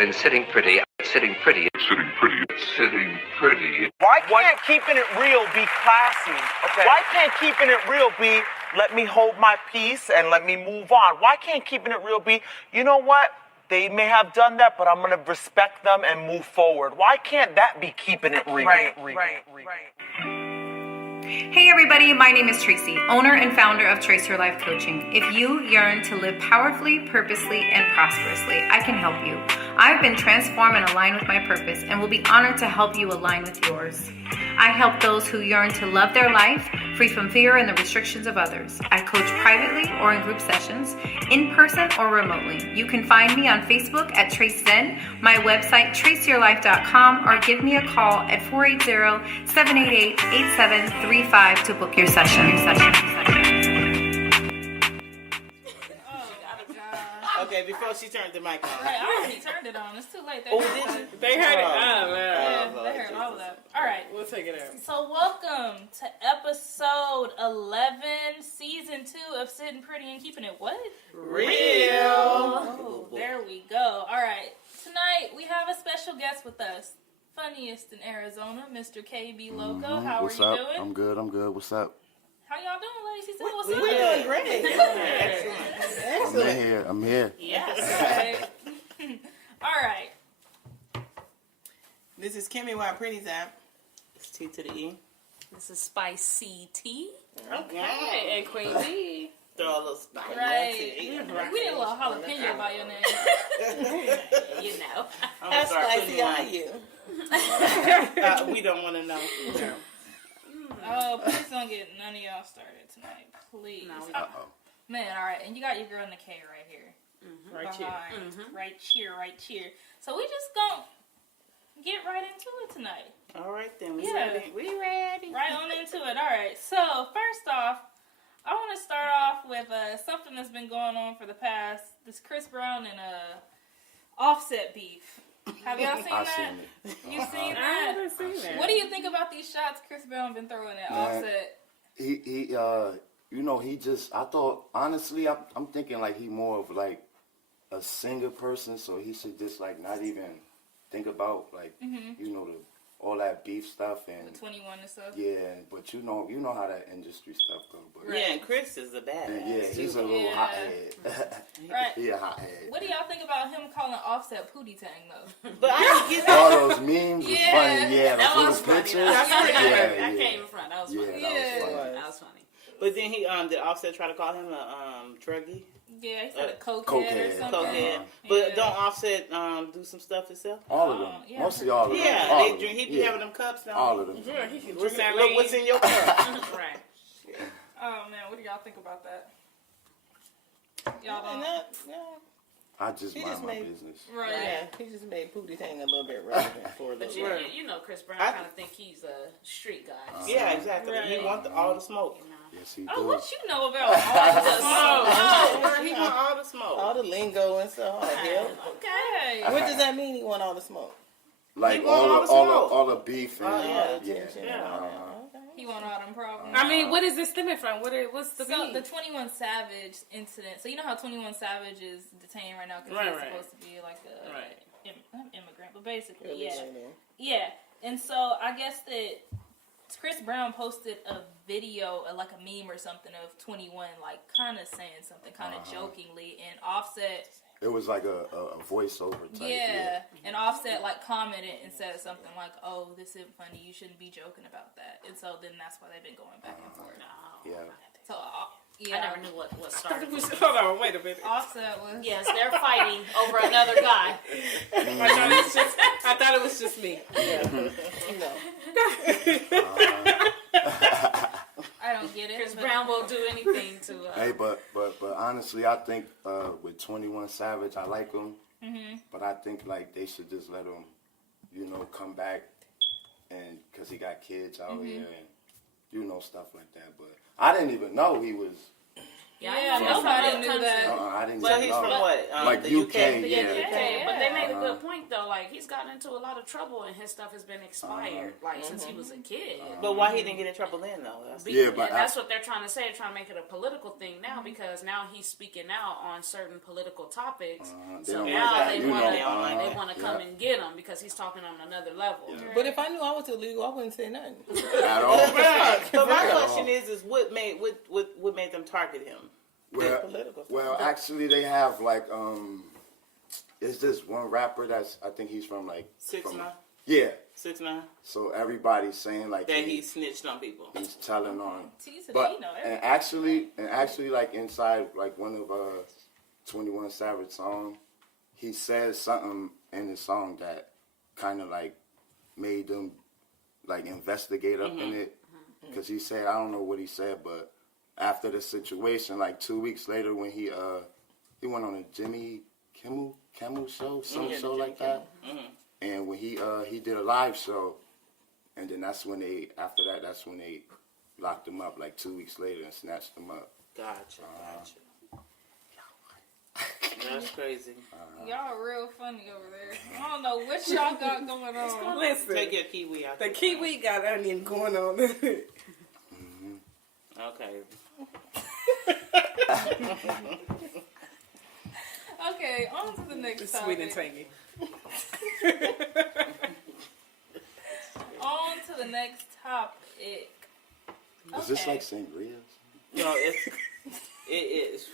And sitting pretty, sitting pretty, sitting pretty, sitting pretty. Why can't keeping it real be classy? Okay. Why can't keeping it real be let me hold my peace and let me move on? Why can't keeping it real be, you know what? They may have done that, but I'm going to respect them and move forward. Why can't that be keeping it real? Right. Hey everybody, my name is Tracy, owner and founder of Trace Your Life Coaching. If you yearn to live powerfully, purposely, and prosperously, I can help you. I've been transformed and aligned with my purpose and will be honored to help you align with yours. I help those who yearn to love their life, free from fear and the restrictions of others. I coach privately or in group sessions, in person or remotely. You can find me on Facebook at Trace Zen, my website traceyourlife.com, or give me a call at 480-788-8735 to book your session. Okay, before she turned the mic on. Right, I already turned it on. It's too late. Oh, did you? They heard it. They heard all of that. All right. We'll take it out. So welcome to episode 11, season 2 of Sitting Pretty and Keeping It what? Real. Oh, there we go. All right. Tonight we have a special guest with us. Funniest in Arizona, Mr. KB LoKo. How What's are you up? doing? I'm good. What's up? How y'all doing, ladies? He said, what's up? We're doing great. Excellent. I'm here. Yes. All right. This is Kimmy White Pretty's app. It's T to the E. This is Spicy Tea. Okay. And Queen B. Throw a little spice. Right. We did a little jalapeno by your name. You know. How spicy are you? We don't want to know. Oh, please don't get none of y'all started tonight. Please. Man, all right. And you got your girl Nikay right here. Mm-hmm. Right here. Mm-hmm. Right here. So we just gonna get right into it tonight. All right, then. We ready. Right on into it. All right. So, first off, I want to start off with something that's been going on for the past, this Chris Brown and Offset beef. Have y'all seen that? Seen it. You seen that? I haven't seen that. What do you think about these shots Chris Brown been throwing at Offset? He he just, I thought, honestly, I'm thinking like he more of like a singer person, so he should just like not even think about like, all that beef stuff and The 21 and stuff. yeah, but you know how that industry stuff go. But Yeah, and Chris is a badass. yeah, he's a little hothead. Right. He a hothead. What do y'all think about him calling Offset Pootie Tang though? But I didn't get All that. those memes was Yeah. funny. Yeah, That those was little funny. pictures. That was funny. Yeah, I yeah. came in front. That was funny. Yeah, that was funny. That was funny. But then he did Offset try to call him a druggie? Yeah, he said a cokehead or Cokehead. something. Cokehead. Yeah. But don't Offset do some stuff himself? All of them. Yeah. Mostly all of them. Yeah, All they of drink. them. He be Yeah. having them cups now. All of them. Yeah, he can drink that. Look what's in your cup. Right. Oh man, what do y'all think about that? Y'all don't. I just He mind just my made- business. Right. Yeah, he just made Pootie Tang a little bit relevant for a But little you know, Chris Brown I- kind of think he's a street guy. Yeah, exactly. Right. He wants all the smoke. Yes, he Oh, do. what you know about all the smoke? He want all the smoke. All the lingo and stuff. Okay. What does that mean? He want all the smoke? Like He want all the all smoke. the beef and He want all them problems. I mean, what is this stemming from? What's the So beef? the 21 Savage incident. So you know how 21 Savage is detained right now because Right, he's right. supposed to be like a Right. not immigrant, but basically, Yeah. yeah. And so I guess that Chris Brown posted a video, like a meme or something of 21, like kind of saying something, kind of jokingly, and Offset. It was like a voiceover type. Yeah, and Offset like commented and said something like, "Oh, this isn't funny. You shouldn't be joking about that." And so then that's why they've been going back and forth. Yeah. So I yeah, never knew what started. Hold on, wait a minute. Offset was Yes, they're fighting over another guy. I thought it was just me. I don't get it. Chris but- Brown will do anything to. Hey, but honestly, I think with 21 Savage, I like him. But I think like they should just let him, come back, and because he got kids out here and stuff like that. But I didn't even know he was. Yeah, nobody knew that. I didn't So even he's know. from what? Like the UK, UK? yeah. But they made a good point though. Like he's gotten into a lot of trouble and his stuff has been expired. Like since he was a kid. But why he didn't get in trouble then, though? Yeah, but and that's what they're trying to say. They're trying to make it a political thing now because now he's speaking out on certain political topics. They So don't now like that, they you want know, to get him because he's talking on another level. Yeah. But if I knew I was illegal, I wouldn't say nothing. At all. But my question is what made them target him? Well, actually, they have like it's this one rapper I think he's from like 6ix9ine. Yeah. 6ix9ine. So everybody's saying like That he snitched on people. He's telling on. Teaser, But you know and everything. actually, like inside like one of 21 Savage song, he says something in the song that kind of like made them like investigate up in it, because he said, I don't know what he said, but after the situation, like 2 weeks later when he went on a Jimmy Kimmel show, some show like that. And when he did a live show, and then that's when they locked him up like 2 weeks later and snatched him up. Gotcha. That's crazy. Y'all real funny over there. I don't know what y'all got going on. Listen, Take your kiwi out. the kiwi got onion going on. Okay. Okay, on to the next It's topic. sweet and tangy. On to the next topic. Is this like sangria? No, it is.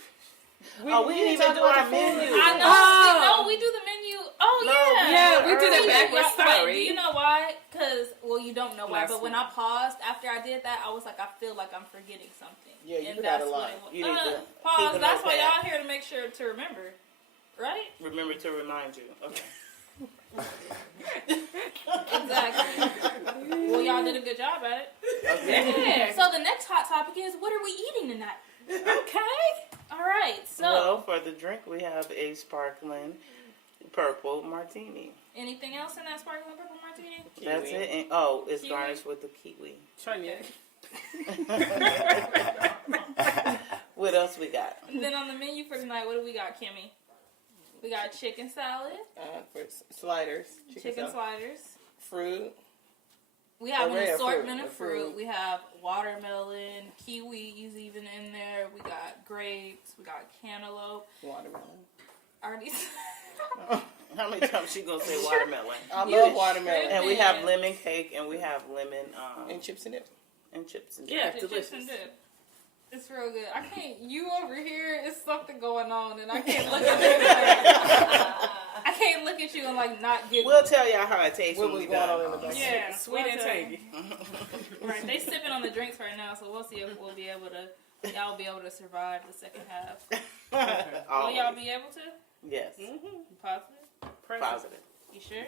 We didn't even do our menu. I know. We do the menu. Oh, No, yeah. Yeah, we did it Wait, backwards. Sorry. do you know why? Because, well, you don't know why, Last but when I paused after I did that, I was like, I feel like I'm forgetting something. Yeah, you and forgot that's a lot. what You need to keep pause. a That's why notepad. y'all here to make sure to remember, right? Remember to remind you. Okay. Exactly. Well, y'all did a good job at it. Okay. So the next hot topic is, what are we eating tonight? Okay. All right. So Well, for the drink, we have a sparkling purple martini. anything else in that sparkling purple martini? That's it. And, it's Kiwi. garnished with the kiwi. Try me. What else we got? And then on the menu for tonight, what do we got, Kimmy? We got chicken salad, For sliders, chicken sliders. fruit. We have an Array of assortment fruit, of fruit. We have watermelon, kiwis even in there. We got grapes. We got cantaloupe. Watermelon. Already. How many times she gonna say watermelon? I love watermelon. And we have lemon cake, and we have lemon And chips and dip. and chips and Yeah, The chips delicious. and dip. It's real good. I can't. You over here is something going on, and I can't look at you. I can't look at you and like not get. We'll tell y'all how it tastes What when was we going on done. in the back? Yeah, Sweet and we'll tell you. tangy. Right, they sipping on the drinks right now, so we'll see if we'll be able to. Y'all will be able to survive the second half. Will Always. y'all be able to? Yes. You positive? Positive. You sure?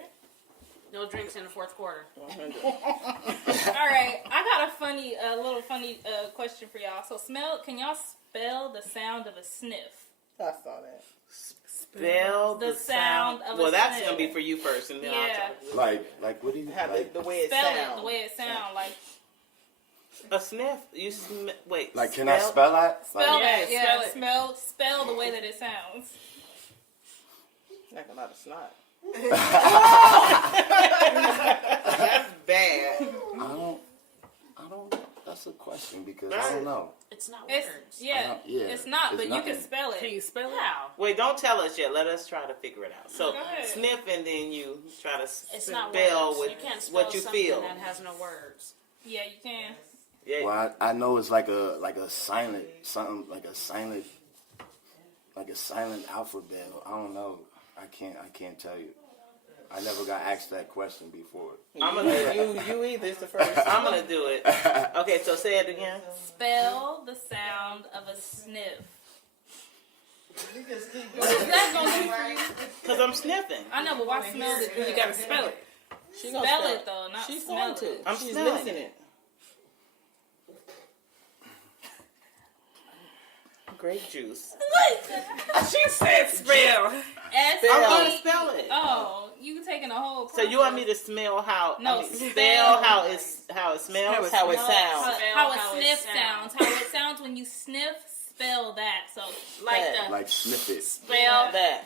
No drinks in the fourth quarter. 100. All right, I got a little funny question for y'all. So, can y'all spell the sound of a sniff? I saw that. Spell The sound of a Well, that's sniff. gonna be for you first, and then Yeah. I'll tell you. Like what do you Have like? the way it Spell sounds. it the way it sounds. Like A sniff. You wait. Like can I spell that? spell Yeah, it. Yeah, spell it. spell the way that it sounds. Like a lot of snot. That's bad. I don't. That's a question because I don't know. It's not It's words. yeah, Yeah, it's not, it's but you nothing. can spell Can it. you spell it? How? Wait, don't tell us yet. Let us try to figure it out. So Go ahead. sniff, and then you try to It's not spell words. with You can't spell what you something feel. that has no words. Yeah, you can. Yeah. Well, I know it's like a silent something like a silent alphabet. I don't know. I can't tell you. I never got asked that question before. I'm gonna You either. It's the first. I'm gonna do it. Okay, so say it again. Spell the sound of a sniff. What is that gonna do for you? Cause I'm sniffing. I know, but why smell it? You gotta spell it. Spell it though, not She's smell going it. to. I'm She's smelling listening. it. Grape juice. She said spell. S I'm gonna E. spell it. Oh, you taking a whole. So you want me to smell how? No, I mean, spell. spell how it smells. How it No, sounds. How a How it sniff sounds. sounds. How it sounds when you sniff. Spell that. So like That. the Like sniff it spell. That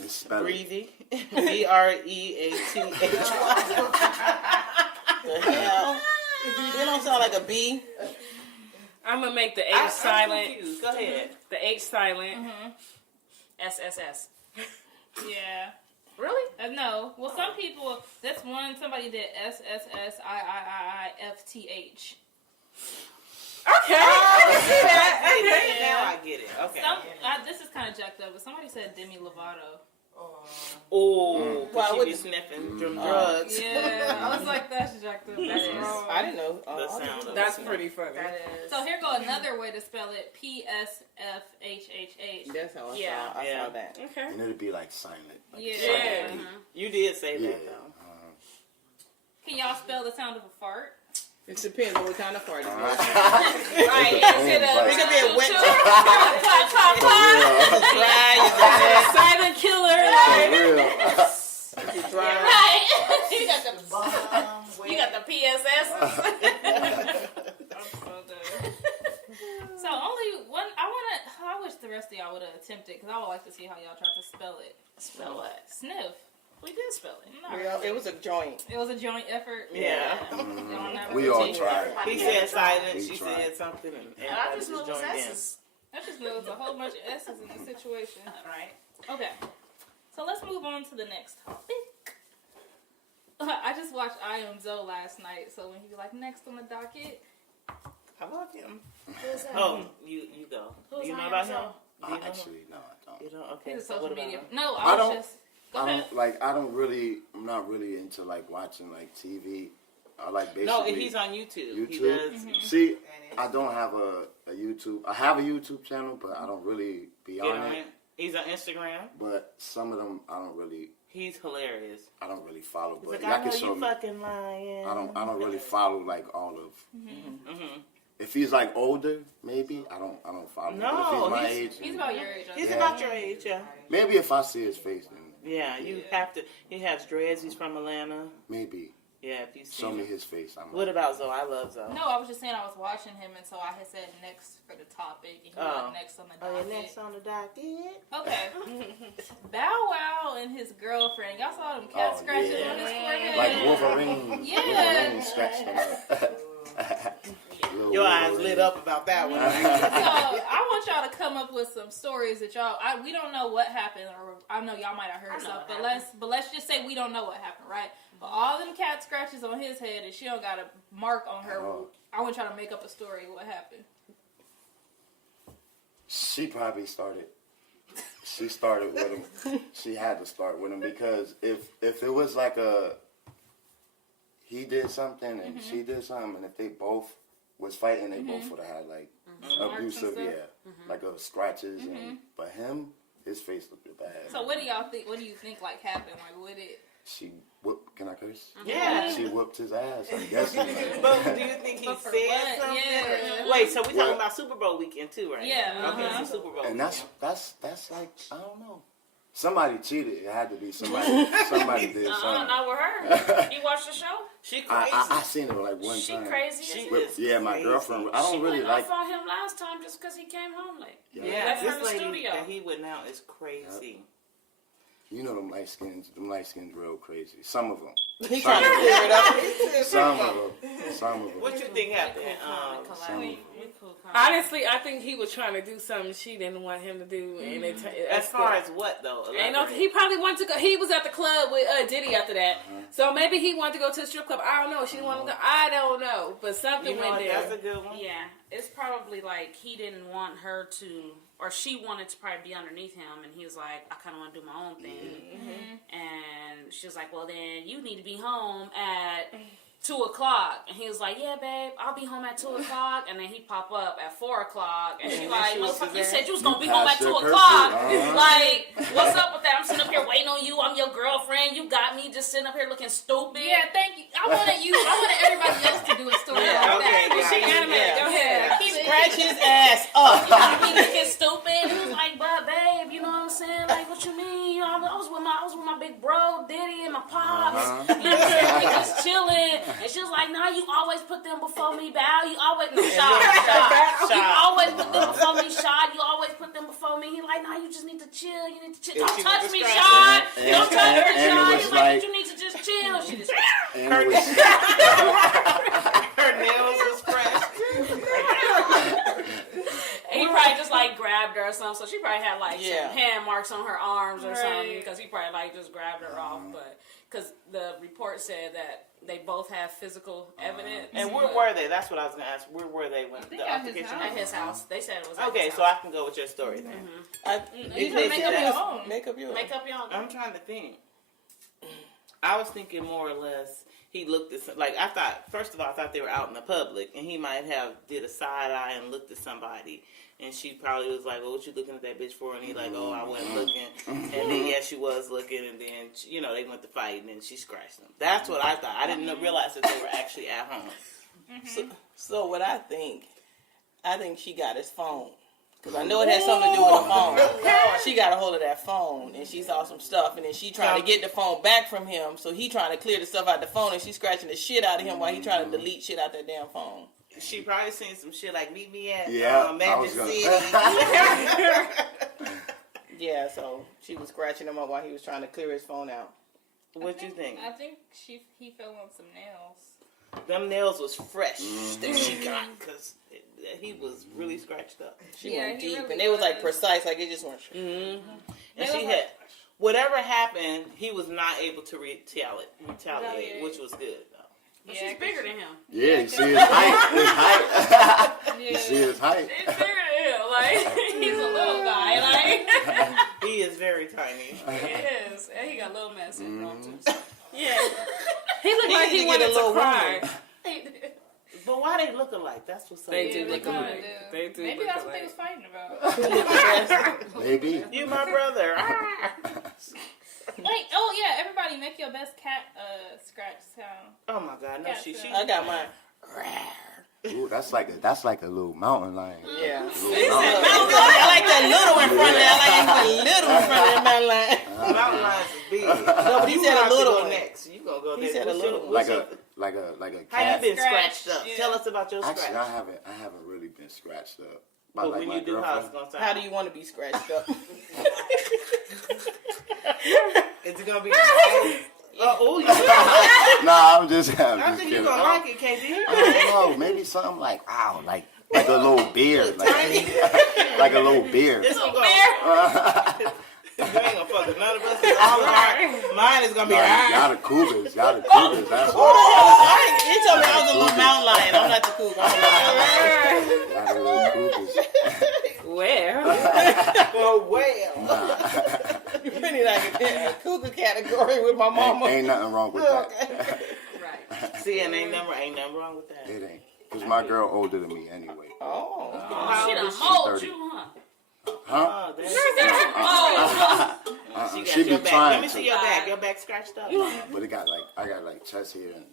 and spell it. breathy. BREATH. The hell? You don't sound like a bee. I'm gonna make the H I'm silent. confused. Go ahead. The H silent. SSS. Yeah. Really? No, know. Well, some people, that's one, somebody did SSSIIIIFTH. Okay. Now I get it. Okay. This is kind of jacked up, but somebody said Demi Lovato. Oh, Why she would be sniffing drugs. Yeah, I was like, that's jacked up. That's wrong. I didn't know. The sound of That's it. pretty funny. That is. So here go another way to spell it: PSFHHH. That's how I Yeah. saw. I saw that. And Okay. it'd be like silent. Like Yeah. silent. You did say Yeah. that though. Can y'all spell the sound of a fart? It depends on what kind of fart it is. Right. It Is it a could be a wet clap, clap, clap? Silent killer. Dry. Right. You got the PSS. So only one. I wish the rest of y'all would have attempted because I would like to see how y'all tried to spell it. Spell what? Sniff. We did spell it. No. Well, it was a joint. It was a joint effort. Yeah. Y'all never We all routine. tried. He said silent. We She tried. said something, and And I just knew it was joined in. S's. I just know there's a whole bunch of S's in the situation. Right. Okay. So let's move on to the next topic. I just watched I Am Zoe last night, so when he was like next on the docket, I love him. Who's that? Oh, you go. Who's Do you know I about Am him? Zoe? Do you know him? Actually, no, I don't. You don't? Okay. he's a So what social about media. him? No, I I was don't- just. Go I ahead. don't I'm not really into like watching like TV. I like basically. No, he's on YouTube. He YouTube. does. See, I don't have a YouTube. I have a YouTube channel, but I don't really be Get on on it. it. He's on Instagram. But some of them I don't really He's hilarious. follow. He's But like, y'all I can know show you me. fucking lying. I don't really follow like all of. Mm-hmm. If he's like older, maybe I don't follow. No, but if he's my he's- age, He's about your age. I He's think. about your age, yeah. maybe if I see his face, then Yeah, you have to. He has dreads. He's from Atlanta. maybe Yeah, if you see show me him. his face. I'm What about Zoe? I love Zoe. No, I was just saying I was watching him, and so I had said next for the topic, and he was Oh. next on the Oh, docket. yeah, next on the docket. Okay. Bow Wow and his girlfriend. Y'all saw them cat Oh, scratches yeah. on his forehead. like Wolverine. Yeah. Wolverine scratched him up. Little Your eyes Wolverine. lit up about that one. So I want y'all to come up with some stories that y'all. We don't know what happened, or I know y'all might have heard stuff, but let's just say we don't know what happened, right? But all them cat scratches on his head, and she don't got a mark on her. Oh. I want y'all to make up a story. What happened? She probably started. She started with him. She had to start with him because if it was like he did something and she did something, and if they both was fighting, they both would have had like abusive, Marks and like scratches. And but him, his face looked bad. So what do y'all think? What do you think like happened? Like what it? She whooped. Can I curse? Yeah. She whooped his ass. I guess. But do you think he But for said what? something? Yeah. Wait, so we talking Well- about Super Bowl weekend too, right? Yeah, Okay, uh-huh. so Super Bowl. And weekend. that's like I don't know. Somebody cheated. It had to be somebody. Somebody did something. Not with her. You watched the show? She crazy. I seen it like one She time. crazy as She hell. But, yeah, my crazy. girlfriend. I She don't really went like. off on him last time just because he came home late. Yeah, Left her this in the lady studio. that he with now is crazy. You know them light skins real crazy. Some of them. He trying to clear it up. Some of them. What you think happened? Honestly, I think he was trying to do something she didn't want him to do, and As far as what though? Ain't no, Elaborate. he probably wanted to go. He was at the club with Diddy after that, so maybe he wanted to go to the strip club. I don't know. She didn't want to go. I don't know, but something You know went what? there. That's a good one. Yeah, it's probably like he didn't want her to, or she wanted to probably be underneath him, and he was like, I kind of want to do my own thing. And she was like, well, then you need to be home at 2 o'clock. And he was like, yeah, babe, I'll be home at 2 o'clock. And then he pop up at 4 o'clock. And she And like, she was motherfucker, you there. said you was going to be You home at passed 2 your o'clock. curfew. Like, what's up with that? I'm sitting up here waiting on you. I'm your girlfriend. You got me just sitting up here looking stupid. Yeah, thank you. I wanted everybody else to do a story Yeah, like okay, that. got She it. animated. Yeah. Go ahead. Keep it. Scratch his ass up. He looking stupid. He was like, but babe, you know what I'm saying? Like, what you mean? You know, I was with my big bro, Diddy, and my pops. You know what I'm saying? We was chilling. And she was like, nah, you always put them before me, Bow. You always, shot. You always put them before me, Shot. You always put them before me. He like, nah, you just need to chill. You need to chill. And Don't she touch was me, scratching. Shot. And- Don't touch me, and it Shot. was He's like, like- you need to just chill. She just, And it was, Her nails was scratched. and he probably just like grabbed grabbed her or something. So she probably had like some hand marks on her arms or something because he probably like just grabbed her off. But because the report said that they both have physical evidence. And where were they? That's what I was going to ask. Where were they when the altercation at his house? They said it was at okay, his so house. I can go with your story then. You can make up your own. Make up your own. I'm trying to think. I was thinking more or less he looked at, like, I thought, first of all, I thought they were out in the public, and he might have did a side eye and looked at somebody, and she probably was like, well, what you looking at that bitch for? And he like, oh, I wasn't looking. And then, yeah, she was looking, and then, you know, they went to fight, and then she scratched him. That's what I thought. I didn't realize that they were actually at home. So what I think she got his phone. Because I know it had something to do with the phone. She got a hold of that phone, and she saw some stuff, and then she trying to get the phone back from him, so he trying to clear the stuff out the phone, and she scratching the shit out of him while he trying to delete shit out that damn phone. She probably seen some shit like, meet me at Magic City. Yeah, so she was scratching him up while he was trying to clear his phone out. What you think? I think he fell on some nails. Them nails was fresh that she got, because he was really scratched up. She went deep, really and they was like precise, like it just went. And she had, whatever happened, he was not able to retaliate, which was good, though. But she's bigger than him. Yeah, you see his height. You see his height. She's bigger than him. Like, he's a little guy. Like, He is very tiny. he is. And he got little man syndrome, too. Yeah. He looked like he wanted to cry. But why they look alike? That's what's They up. do look alike. They do Maybe look that's what they alike. was fighting about. Maybe. You my brother. Wait, oh yeah, everybody make your best cat scratch sound. Oh my God, no, she. I got mine. Ooh, that's like a little mountain lion. Yeah. Little I like that little in front of that. I like that little in front of that mountain lion. Mountain lions is big. No, but he said a little one. Next. You gonna go He next. said a little one. like a How you cat. been Scratched, scratched up? yeah. Tell us about your scratch. Actually, I haven't really been scratched up. But Like when my you do, how it's girlfriend. gonna sound? How do you want to be scratched up? Is it gonna be? Oh, you. Nah, I'm just I think you're kidding. gonna like it, KD. I don't know, maybe something like like a little beard, like a little beard. It's gonna go. You ain't gonna fuck with none of us. All of mine is gonna be. Y'all the cougars, that's He what. told me I was a little mountain lion. I'm not the cougar. Y'all the little cougars. Well. You really like a cougar category with my mama. Ain't nothing wrong with that. Right. See, and ain't nothing wrong with that. It ain't. Because my girl older than me anyway. Oh. She done She's mold 30. you, huh? Huh? She She got be your back. trying Let me see to. your back. Your back scratched up. But I got like chest hair and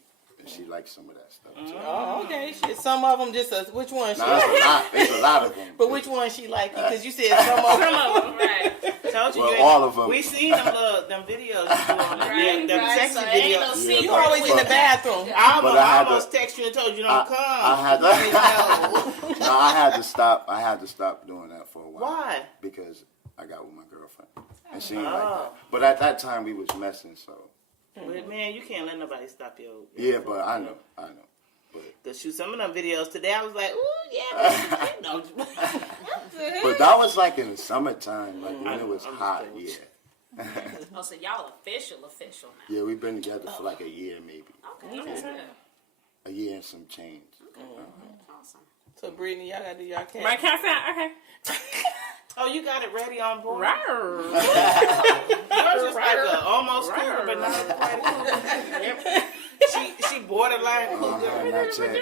she likes some of that stuff too. Oh, okay. Shit. Some of them just which one she Nah, like? it's a lot of them. But which one she like? Because you said some of them. Right. Told you, Well, you ain't- all of them. We seen them videos you do on them sexy So ain't no videos. secret. You always in the bathroom. I had almost to- text you and told you don't come. I had to stop. I had to stop doing that for a while. Why? Because I got with my girlfriend, and she ain't like that. But at that time we was messing, so But man, you can't let nobody stop your. yeah. But I know. To shoot some of them videos today, I was like, ooh, yeah, you know. But that was like in the summertime, like when it was hot. Yeah. Oh, so y'all official now. Yeah, we've been together for like a year, maybe Okay, that's good. a year and some change. Awesome. So Brittany, y'all gotta do y'all cat. My cat sound okay. Oh, you got it ready on board. Rawr. Yours is like a almost cougar, but not quite a cougar. She borderline cougar. Not yet.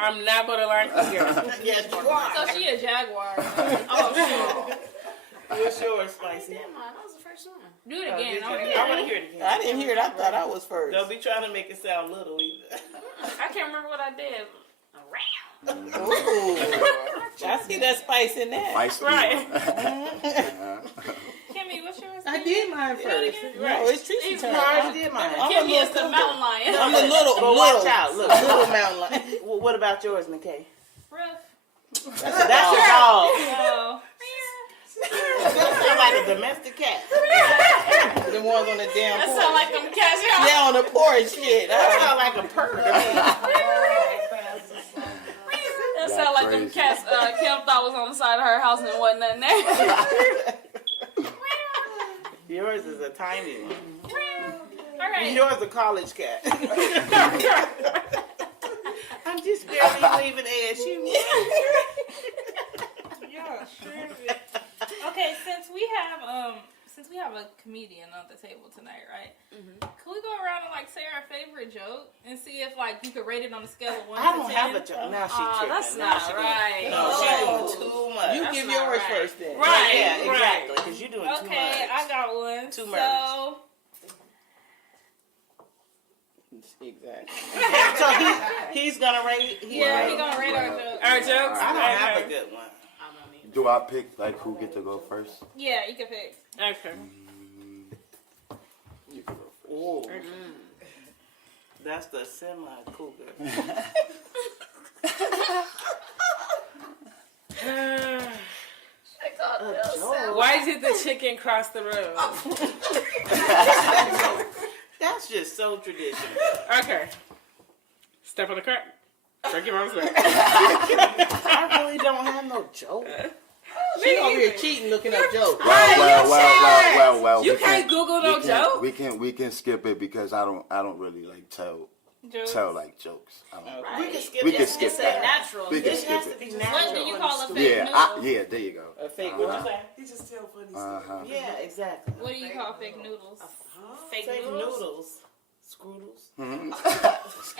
I'm not borderline cougar. Yes, you are. So she a jaguar. Oh, shit. What's yours, Spicy? Damn, man, that was the first one. Do it again. I want to hear it again. I didn't hear it. I thought I was first. Don't be trying to make it sound little either. I can't remember what I did. Ooh. I see that spice in that. Spicy. Right. Kimmy, what's yours? I did mine first. No, it's Tracy's turn. I already did mine. I'm a Kimmy is little the mountain lion. I'm a little, But watch out. Look. little mountain lion. Well, what about yours, McKay? Rough. That's a dog. Oh. That sounds like a domestic cat. The ones on the damn That porch. sound like them cats. Yeah, on the porch. Shit. That sounds like a purr to me. That sound like them cats Kim thought was on the side of her house and wasn't nothing there. Yours is a tiny one. All right. Yours a college cat. I'm just barely leaving ASU. Yeah, sure. Okay, since we have a comedian on the table tonight, right? Mm-hmm. Can we go around and like say our favorite joke and see if like you could rate it on a scale of 1 to 10? I don't have a joke. Now she tripping. That's not right. No, she's doing too much. You That's give not yours right. first then. Right, Yeah, right. exactly. Because you're doing too much. Okay, I got one. Too so, much. Exactly. So he's gonna rate. He's gonna rate our jokes. Our jokes? I don't have a good one. Do I pick like who get to go first? Yeah, you can pick. Okay. You can go first. Ooh. That's the semi-cougar. Why did the chicken cross the road? That's just so traditional. Okay. Step on the crack. Break your mom's back. I really don't have no joke. She over here cheating, looking up jokes. Well. You we can't Google no joke. We can skip it because I don't really like tell like jokes. I don't. We can skip skip It's that. a natural. We can It skip has to it. be What natural. do you call a fake Yeah, noodle? there you go. A fake, what you say? He just tell funny stuff. Yeah, exactly. What do you call fake noodles? Fake Fake noodles. noodles. Scroodles.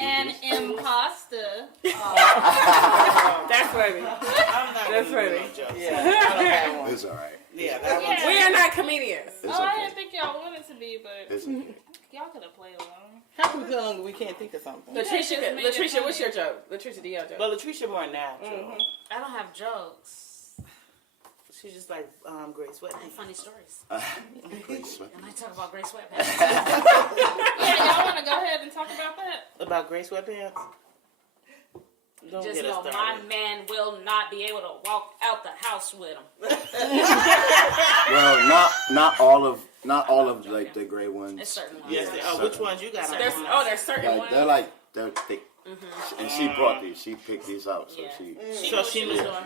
An imposter. That's funny. I'm not That's gonna do funny. no jokes. Yeah, I don't have one. It's all right. Yeah, that Yeah. one's We are not comedians. It's Oh, I okay. didn't think y'all wanted to be, but It's okay. y'all could have played along. How come we can't think of something? Latricia, what's your joke? Latricia, do you have a joke? But Latricia more natural. I don't have jokes. She's just like Grace. What? I have funny stories. Great sweat. And I talk about Grace Sweatpants. Yeah, y'all want to go ahead and talk about that? About Grace Sweatpants? Don't Just get us know my started. man will not be able to walk out the house with him. Well, not all of like the gray ones. It's certain ones. Yes. Oh, which ones you got? There's certain ones. They're thick. And she brought these. She picked these out. So Yeah. So she was was doing.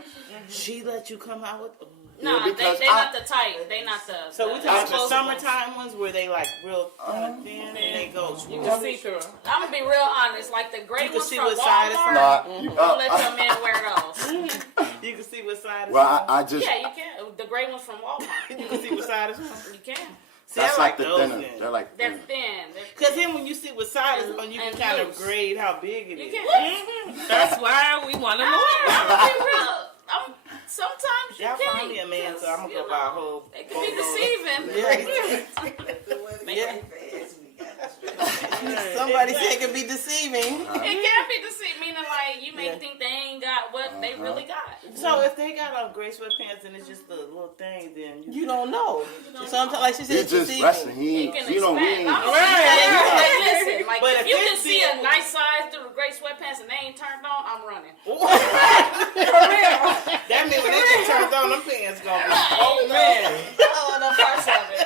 she let you come out with them? No, because they not the type. They not the. So we the talking the explosive summertime ones where they like real kind of thin and they go. You can see through them. I'm gonna be real honest. Like the gray You can ones see from what side it's from. Walmart. Don't let your man wear those. You can see what side it's Well, from. I just Yeah, you can. The gray ones from Walmart. You can see what side it's from. You can. See, that's I like the those thinner. then. They're like They're thinner. thin. Because then when you see what side it's on, you can And kind of loose. grade how big it You is. can. That's why we want to know. I'm gonna be real. Sometimes you Y'all can't. find me a man, so I'm gonna you go buy a know, whole. It can be deceiving. Yeah. Somebody said it can be deceiving. It can be deceiving, meaning like you may think they ain't got what they really got. So if they got on gray sweatpants and it's just a little thing, then You don't know. sometimes, like she said, He's it's just deceiving. resting. He You can you know, we expect. ain't. Like, listen, like But if if you it's can see a big- nice size through the gray sweatpants and they ain't turned on, I'm running. That means when they get turned on, them pants gonna be. Oh, man. Oh, no parts of it.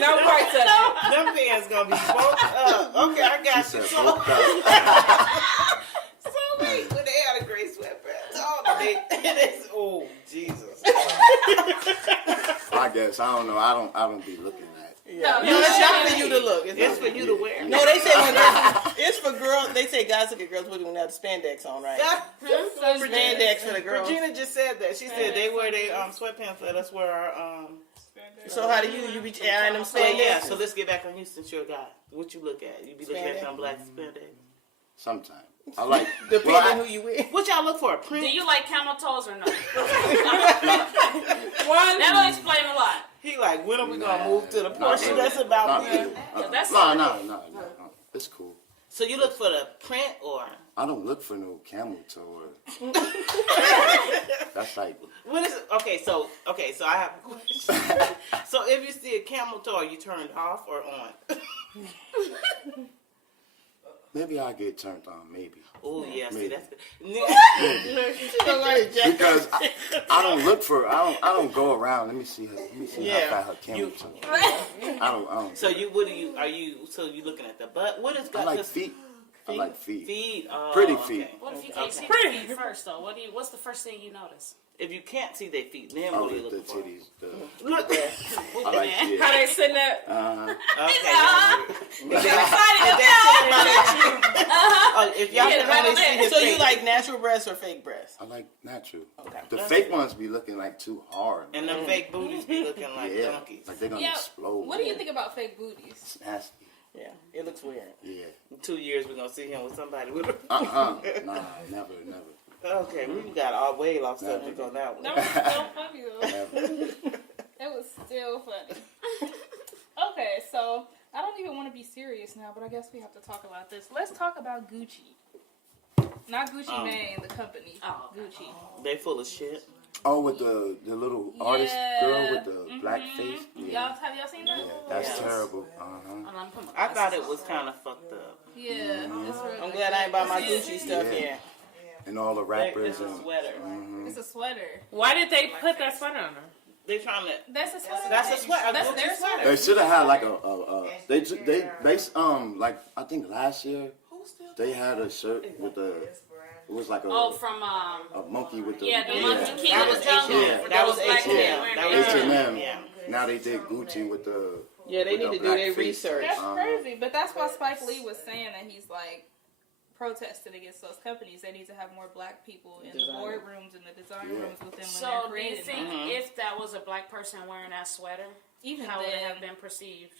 No parts of it. Them pants gonna be bulked up. Okay, I got She you. said, So, "Booked up." so wait, when they had a gray sweatpants, oh Jesus. I guess I don't know. I don't be looking at. No, No, it's not for you to look. It's for you to wear. No, they say when girls, it's for girls. They say guys look at girls when they have spandex on, right? Spandex for the girls. Regina just said that. She said they wear their sweatpants. Let us wear our So how do you be airing them So yeah, spandex? so let's get back on you since you're a guy. What you look at? You be looking at Spandex? some black spandex. Sometimes I like. Depending well, who you with. What y'all look for? A Do print? you like camel toes or no? One. That'll explain a lot. He like, when are we gonna move to the portion that's about me? That's no. It's cool. So you look for the print or I don't look for no camel toe. That's like what is it? Okay, so I have a question. So if you see a camel toe, are you turned off or on? maybe I get turned on. Maybe Oh yeah, see Maybe. that's good. because I don't look for. I don't go around. Let me see her. Let me see how fat her camel toe. I don't. So you what are you? Are you? So you looking at the butt? What is I got like this? feet. I like feet. Feet. Oh, Pretty okay. feet. What if you can't see their feet first, though? What's the first thing you notice? If you can't see their feet, then Oh, what are you the looking for? titties. Look at I like How yeah. they sitting up? If y'all can only see his So you face. like natural breasts or fake breasts? I like natural. Okay. The fake ones be looking like too hard. And them fake booties be looking like yeah, donkeys. like they're gonna Yeah. explode. What do you think about fake booties? It's nasty. Yeah, it looks weird. Yeah. In 2 years, we're gonna see him with somebody with a. Nah, never. Okay, we got all way off subject on that one. That was still funny though. Never. It was still funny. Okay, so I don't even want to be serious now, but I guess we have to talk about this. Let's talk about Gucci. Not Gucci Mane, the company. Oh, Gucci. They full of shit. Oh, with the little artist girl with the black face. Y'all have y'all seen that? Yeah, that's Yes. terrible. I thought it was kind of fucked up. Yeah. It's real. I'm glad I ain't buy my Gucci stuff Yeah. yet. And all the rappers It's a and sweater. It's a sweater. Why did they put that sweater on her? They trying to. That's a sweater. That's a sweater. That's Gucci their sweater. they should have had like they like I think last year they had a shirt with the it was like a from a monkey with the the Monkey King That of was the Jungle. H&M. That was Black H&M. men wearing That the was H&M. Yeah. Now they did Gucci with the Yeah, they with need the to do black their face. research. That's crazy, but that's why Spike Lee was saying that he's like protesting against those companies. They need to have more black people in the boardrooms and the design rooms with them when So they're do you creating think them. if that was a black person wearing that sweater, Even how would it then, have been perceived?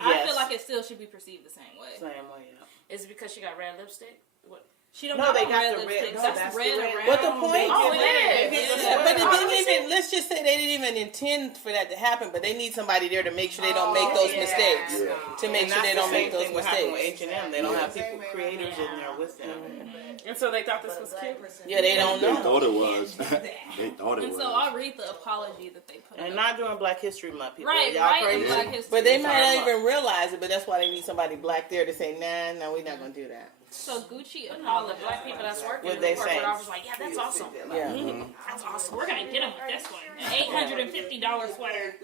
I feel like it still should be perceived the same way. Same way. Yeah. Is it because she got red lipstick? What? She don't No, got they on got red the red- lipstick. no, That's that's red the red. around. But the point Oh, is, it is. but it didn't even. Let's just say they didn't even intend for that to happen. But they need somebody there to make sure they don't make those mistakes. Yeah. To make sure they don't make those mistakes. With H&M, they don't have people creators in there with them. And so they thought this was cute. Yeah, they don't They know. thought it was. They thought it And was. so I'll read the apology that they put And up. not during Black History Month, people. Right, Y'all right, in crazy. Black History. But they might not Sorry. even realize it. But that's why they need somebody black there to say, nah, no, we're not gonna do that. So Gucci No, the apologized. black people that's working What in they the corporate say? office like, yeah, that's awesome. Yeah. That's awesome. We're gonna get him with this one. An $850 sweater.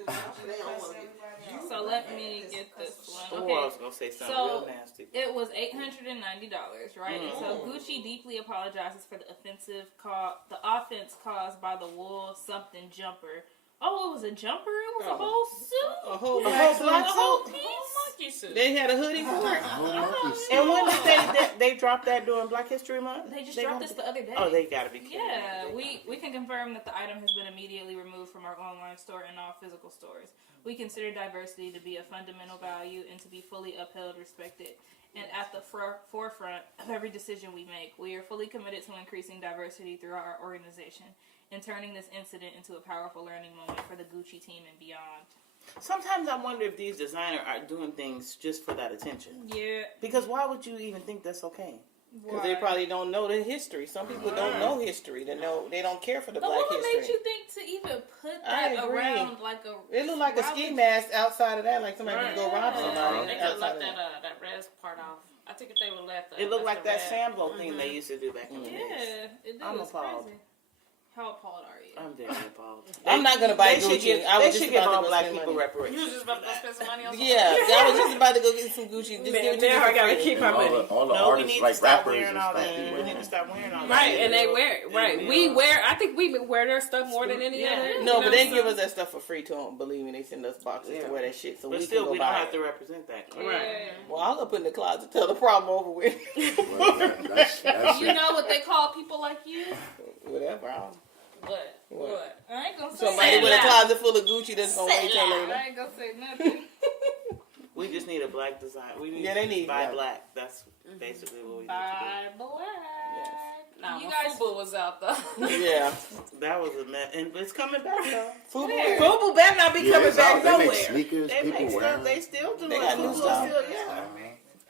So let me get this one. Oh, I Okay. was gonna say something So real nasty. it was $890, right? And so Gucci deeply apologizes for the offense caused by the wool something jumper. Oh, it was a jumper? It was a whole suit? A whole black black suit? whole suit. piece? They had a hoodie for it. And when did they dropped that during Black History Month? They just dropped this the other day. Oh, they gotta be kidding. Yeah, we can confirm that the item has been immediately removed from our online store and all physical stores. We consider diversity to be a fundamental value and to be fully upheld, respected, and at the forefront of every decision we make. We are fully committed to increasing diversity throughout our organization and turning this incident into a powerful learning moment for the Gucci team and beyond. Sometimes I wonder if these designers are doing things just for that attention. Yeah. Because why would you even think that's okay? Because they probably don't know the history. Some people don't know history. They don't care for the But black what history. made you think to even put I that agree. around like a... It looked like a ski mask outside of that, like somebody could go rob They somebody. could have outside left of that that red part off. I think if they would left It looked like that red. Sambo thing they used to do back in the days. Yeah, it did. I'm It's appalled. crazy. How appalled are you? I'm very appalled. I'm not gonna buy They should Gucci. give, I was they just should give about to all go black spend people money. reparations. You was just about to go spend some money on something. Yeah, I was just about to go get some Gucci. Just give it to me Now I for gotta free. keep And my money. all the No, we artists need like to stop rappers wearing and all stuff that. be We wearing need to it. stop wearing all that. Right, and they wear it. Right. Yeah. We wear, I think we wear their stuff more than any Yeah. other. No, but they so- give us that stuff for free too. Believe me, they send us boxes Yeah. to wear that shit, so But we still, can we go don't buy have it. to represent that. Right. Well, I'll go put in the closet till the problem over with. Well, that's You it. know what they call people like you? Whatever. I'll- What? I ain't gonna say Somebody with a that. closet full of Gucci that's gonna wait till later. I ain't gonna say nothing. We just need a black design. We need Yeah, they need buy that. black. That's basically what we need Bye, black. Nah, You my guys, FUBU was out though. Yeah. to do. That was a mess, and it's coming back though. Fubu better not be Yeah, coming it's back out. They nowhere. make sneakers. They People make wear stuff. them. They still do They it. got new Fubu stuff. still, yeah.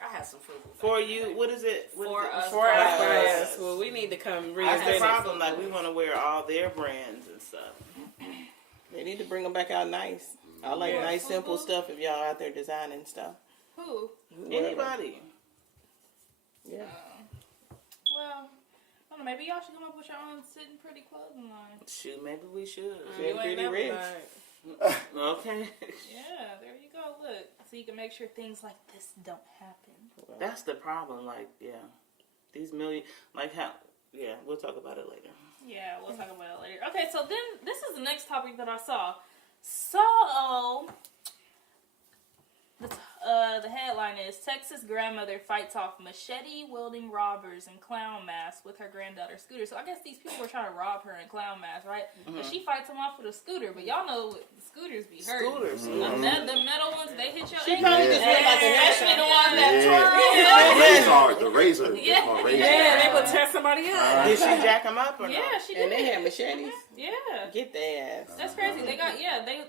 I had some FUBU. For you, what is it? What For is it? us. For us, For yes. Well, we need to come That's the revisit. problem. Like we want to wear all their brands and stuff. They need to bring them back out nice. I like Yeah. nice, simple stuff if y'all out there designing stuff. who? Anybody? Yeah. Well, I don't know. Maybe y'all should come up with your own SittingPretty clothing line. Shoot, maybe we should. Pretty You ain't rich. never lied. Okay. Yeah, there you go. Look, so you can make sure things like this don't happen. That's the problem. Like, yeah, these million, like how, yeah, we'll talk about it later. Yeah, we'll talk about it later. Okay, so then this is the next topic that I saw. So, the headline is Texas grandmother fights off machete-wielding robbers in clown masks with her granddaughter scooter. So I guess these people were trying to rob her in clown masks, right? And she fights them off with a scooter. But y'all know the scooters be hurt. Scooters. The metal ones, they hit your She probably just went like a especially the one that The razor. Yeah. Yeah, they would tear somebody up. Did she jack them up or no? Yeah, she did. And they had machetes? Yeah. Get their ass. That's crazy. They got,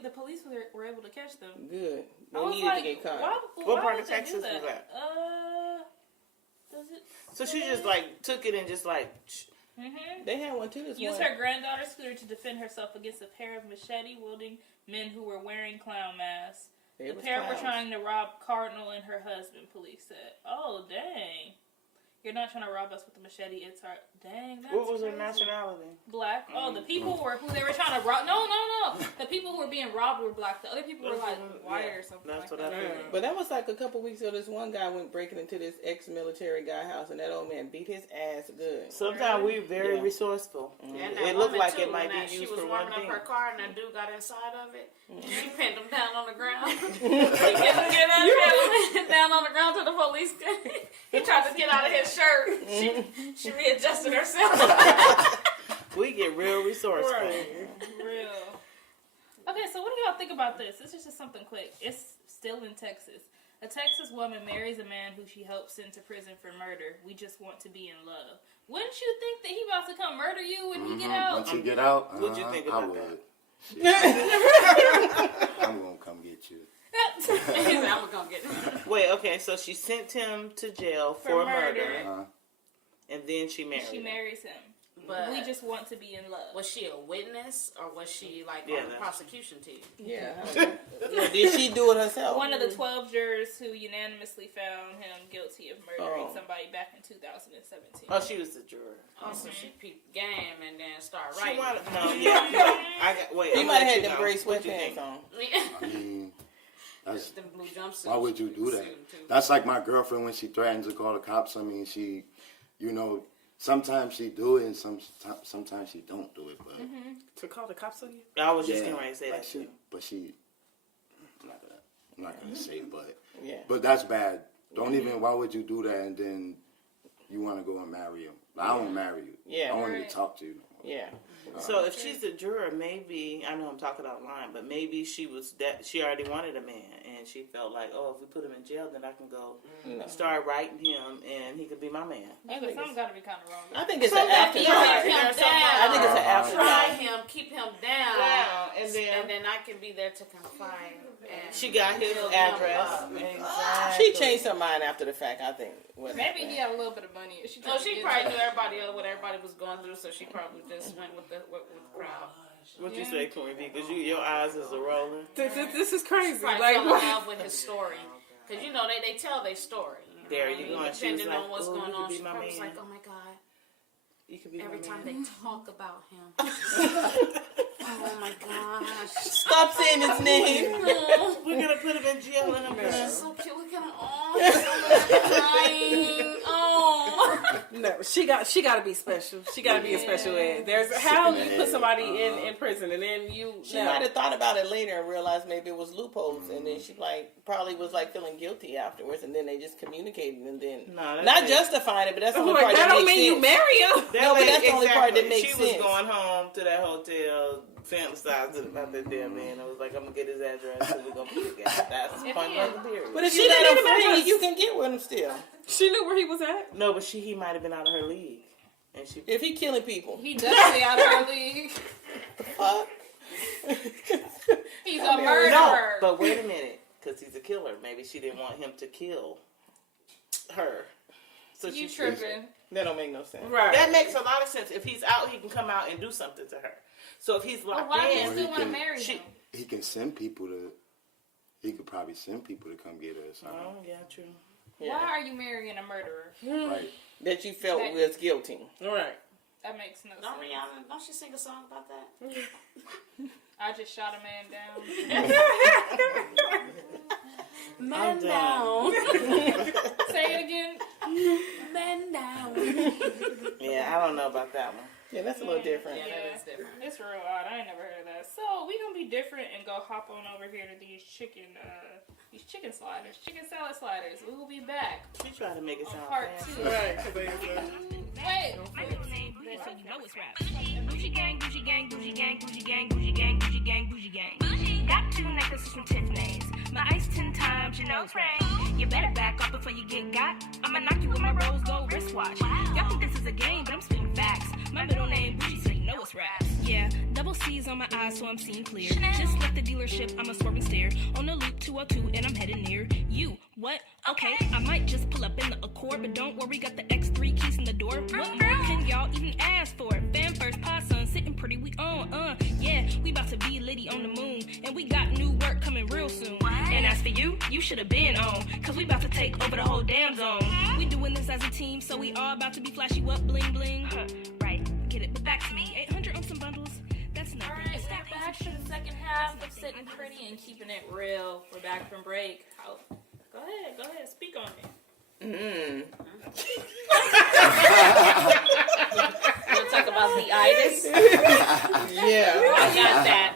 the police were able to catch them. Good. I They was needed like, to get caught. why part would of they Texas do that? was that? Does it? So she just like took it and just like. Mm-hmm. They had one too. This Used morning. her granddaughter's scooter to defend herself against a pair of machete-wielding men who were wearing clown masks. The pair were trying to rob Cardinal and her husband, police said. Oh, dang. You're not trying to rob us with a machete. It's our... Dang, that's What was her crazy. nationality? Black. Oh, the people who they were trying to rob... No. The people who were being robbed were black. The other people were like white or something That's like what I that. figured. But that was like a couple weeks ago. This one guy went breaking into this ex-military guy house, and that old man beat his ass good. Sometimes we're very resourceful. And that It looked woman, like too, it might when be she used was for one warming up thing. her car, and that dude got inside of it. She pinned him down on the ground. Get down on the ground to the police. He tried to get out of his shirt. She readjusted herself. We get real resourceful. Real. Okay, so what do y'all think about this? This is just something quick. It's still in Texas. A Texas woman marries a man who she helps send to prison for murder. We just want to be in love. Wouldn't you think that he about to come murder you when he get out? Once he get out, What'd you think about that? I'm gonna come get you. He said, I'm gonna get him. Wait, okay, so she sent him to jail for murder, Uh-huh. and then she married She him. marries him. But We just want to be in love. was she a witness or was she like Yeah, on the that's- prosecution team? Yeah. Did she do it herself? One of the 12 jurors who unanimously found him guilty of murdering somebody back in 2017. Oh, she was the juror. Also, she peeped game and then started She writing. wanted, no, yeah. I got, wait, You I'm might gonna have let had them know. gray What you sweatpants think? on. I mean, that's, Them blue jumpsuits. why would you do that? That's like my girlfriend when she threatens to call the cops. I mean, she, sometimes she do it and sometimes she don't do it. But To call the cops on you? I was just getting ready to say like that too. I'm not gonna say, but Yeah. but that's bad. Don't even. Why would you do that and then you want to go and marry him? Like, I won't marry you. Yeah. I want Right. to talk to you. Yeah. So if she's a juror, maybe I know I'm talking out line, but maybe she already wanted a man, and she felt like, oh, if we put him in jail, then I can go start writing him, and he could be my man. Yeah, but something got to be kind of wrong. I think it's an Keep afterthought. him I down. think it's an Try afterthought. him, keep him down, and then I can be there to confide. And she got his build him address. up. Exactly. She changed her mind after the fact, I think. Maybe he had a little bit of money. She No, she probably knew what everybody was going through, so she probably just went with the crowd. What you say, Queen B? Because your eyes is a rolling. This is crazy. Probably Like, fell in love with his story. Because, they tell their story. There you go. And she was Depending like, on what's "Oh, going you could on, be she my probably was man. like, oh my God. You could be Every my time man. they talk about him. Oh my gosh. Stop saying his name. Oh, We're gonna put him in jail in a he's minute. so cute. Look at him. Oh, he's so crying. Oh. no, she got to be special. She got to be a special ed. There's how you put somebody in prison and then you. She might have thought about it later and realized maybe it was loopholes, and then she probably was feeling guilty afterwards, and then they just communicated, and then No, not justifying it, but that's the only part that that don't makes mean sense. you marry him. No, but that's the only part that makes She sense. was going home to that hotel, fantasizing about that damn man. I was like, I'm gonna get his address, so we're gonna be together. That's the point of the period. But if She you let didn't him even free, address. you can get with him still. She knew where he was at. No, but he might have been out of her league, and she. If he killing people, He definitely out of her league. fuck. He's a murderer. No, but wait a minute, because he's a killer. Maybe she didn't want him to kill her. So You she tripping. That don't make no sense. Right. That makes a lot of sense. If he's out, he can come out and do something to her. So if he's But locked why do you in, still want to marry she- him? He can send people to. He could probably send people to come get her or something. oh yeah, true. Why are you marrying a murderer? Right. That you felt was guilty. Right. That makes no Don't sense. Rihanna? Don't she sing a song about that? I just shot a man down. Man down. Say it again. Man down. Yeah, I don't know about that one. Yeah, that's a little different. Yeah, that is different. It's real odd. I ain't never heard of that. So we gonna be different and go hop on over here to these chicken sliders, chicken salad sliders. We will be back We try to make it on sound part fancy. 2. Right. Wait. So you know it's rap. Bougie gang, bougie gang, bougie gang, bougie gang, bougie gang, bougie gang, bougie gang. Got 2 necklaces from Tiffany's. My ice 10 times, you know it's rain. You better back up before you get got. I'ma knock you with my rose gold wristwatch. Y'all think this is a game, but I'm spitting facts. My middle name Bougie, so you know it's rap. Yeah, double C's on my eyes, so I'm seeing clear. Just left the dealership, I'm a swerving stare. On the loop 202, and I'm heading near you. What? Okay, I might just pull up in the Accord, but don't worry, got the X3 keys in the door. What more can y'all even ask for? Fan first, pod son, sitting pretty, we on, yeah, we about to be litty on the moon, and we got new work coming real soon. And as for you, you should have been on, cause we about to take over the whole damn zone. We doing this as a team, so we all about to be flashy, what bling bling. Right, get it, but back to me, 800 on some bundles, that's nothing. Alright, we're back for the second half of Sitting Pretty and Keeping It Real. We're back from break. Go ahead, speak on it. You want to talk about the itis? Yeah. I got that.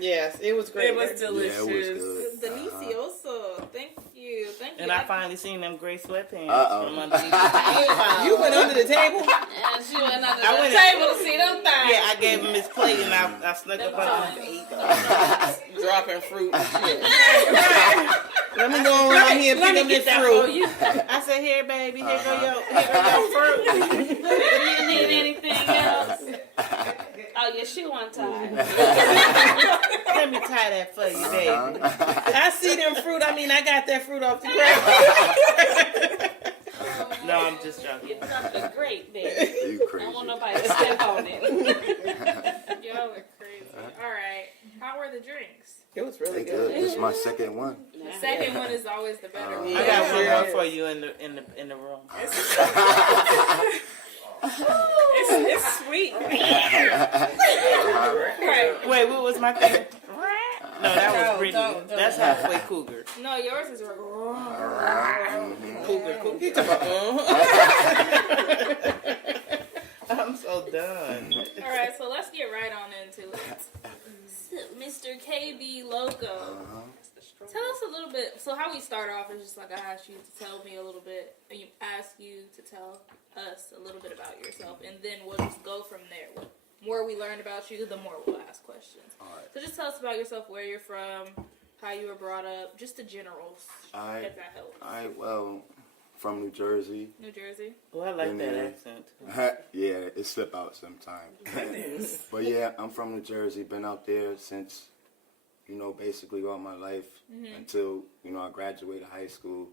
Yes, it was great. It was delicious. Yeah, it was good. Delicioso. Thank you. And I finally seen them gray sweatpants Uh-oh. from underneath the table. You went under the table? And she went under I the went- table to see them things. Yeah, I gave him his plate and I snuck up under him. Dropping fruit and shit. Let me go around here and Let pick me up get this that fruit. for you. I said, here, baby, here go your fruit. Do you need anything else? Oh, your shoe untied. Let me tie that for you, baby. I see them fruit. I mean, I got that fruit off the ground. No, I'm just joking. It's off the grate, baby. You I crazy. don't want nobody to step on it. Y'all are crazy. Alright, how were the drinks? It was really They good. good. This is my second one. The second one is always the better one. I got one Yeah. more for you in the room. It's sweet. Right. Wait, what was my thing? No, that was Brittany. don't. That's halfway cougar. No, yours is Cougar. I'm so done. Alright, so let's get right on into it. So, Mr. KB LoKo. Tell us a little bit. So how we start off is just like I ask you to tell me a little bit, and you ask you to tell us a little bit about yourself, and then we'll just go from there. The more we learn about you, the more we'll ask questions. Alright. So just tell us about yourself, where you're from, how you were brought up, just the generals, Alright. if that helps. Alright, well, from New Jersey. New Jersey. Well, I like And that then- accent. Yeah, it slip out sometimes. But yeah, I'm from New Jersey. Been out there since, basically all my life until, I graduated high school.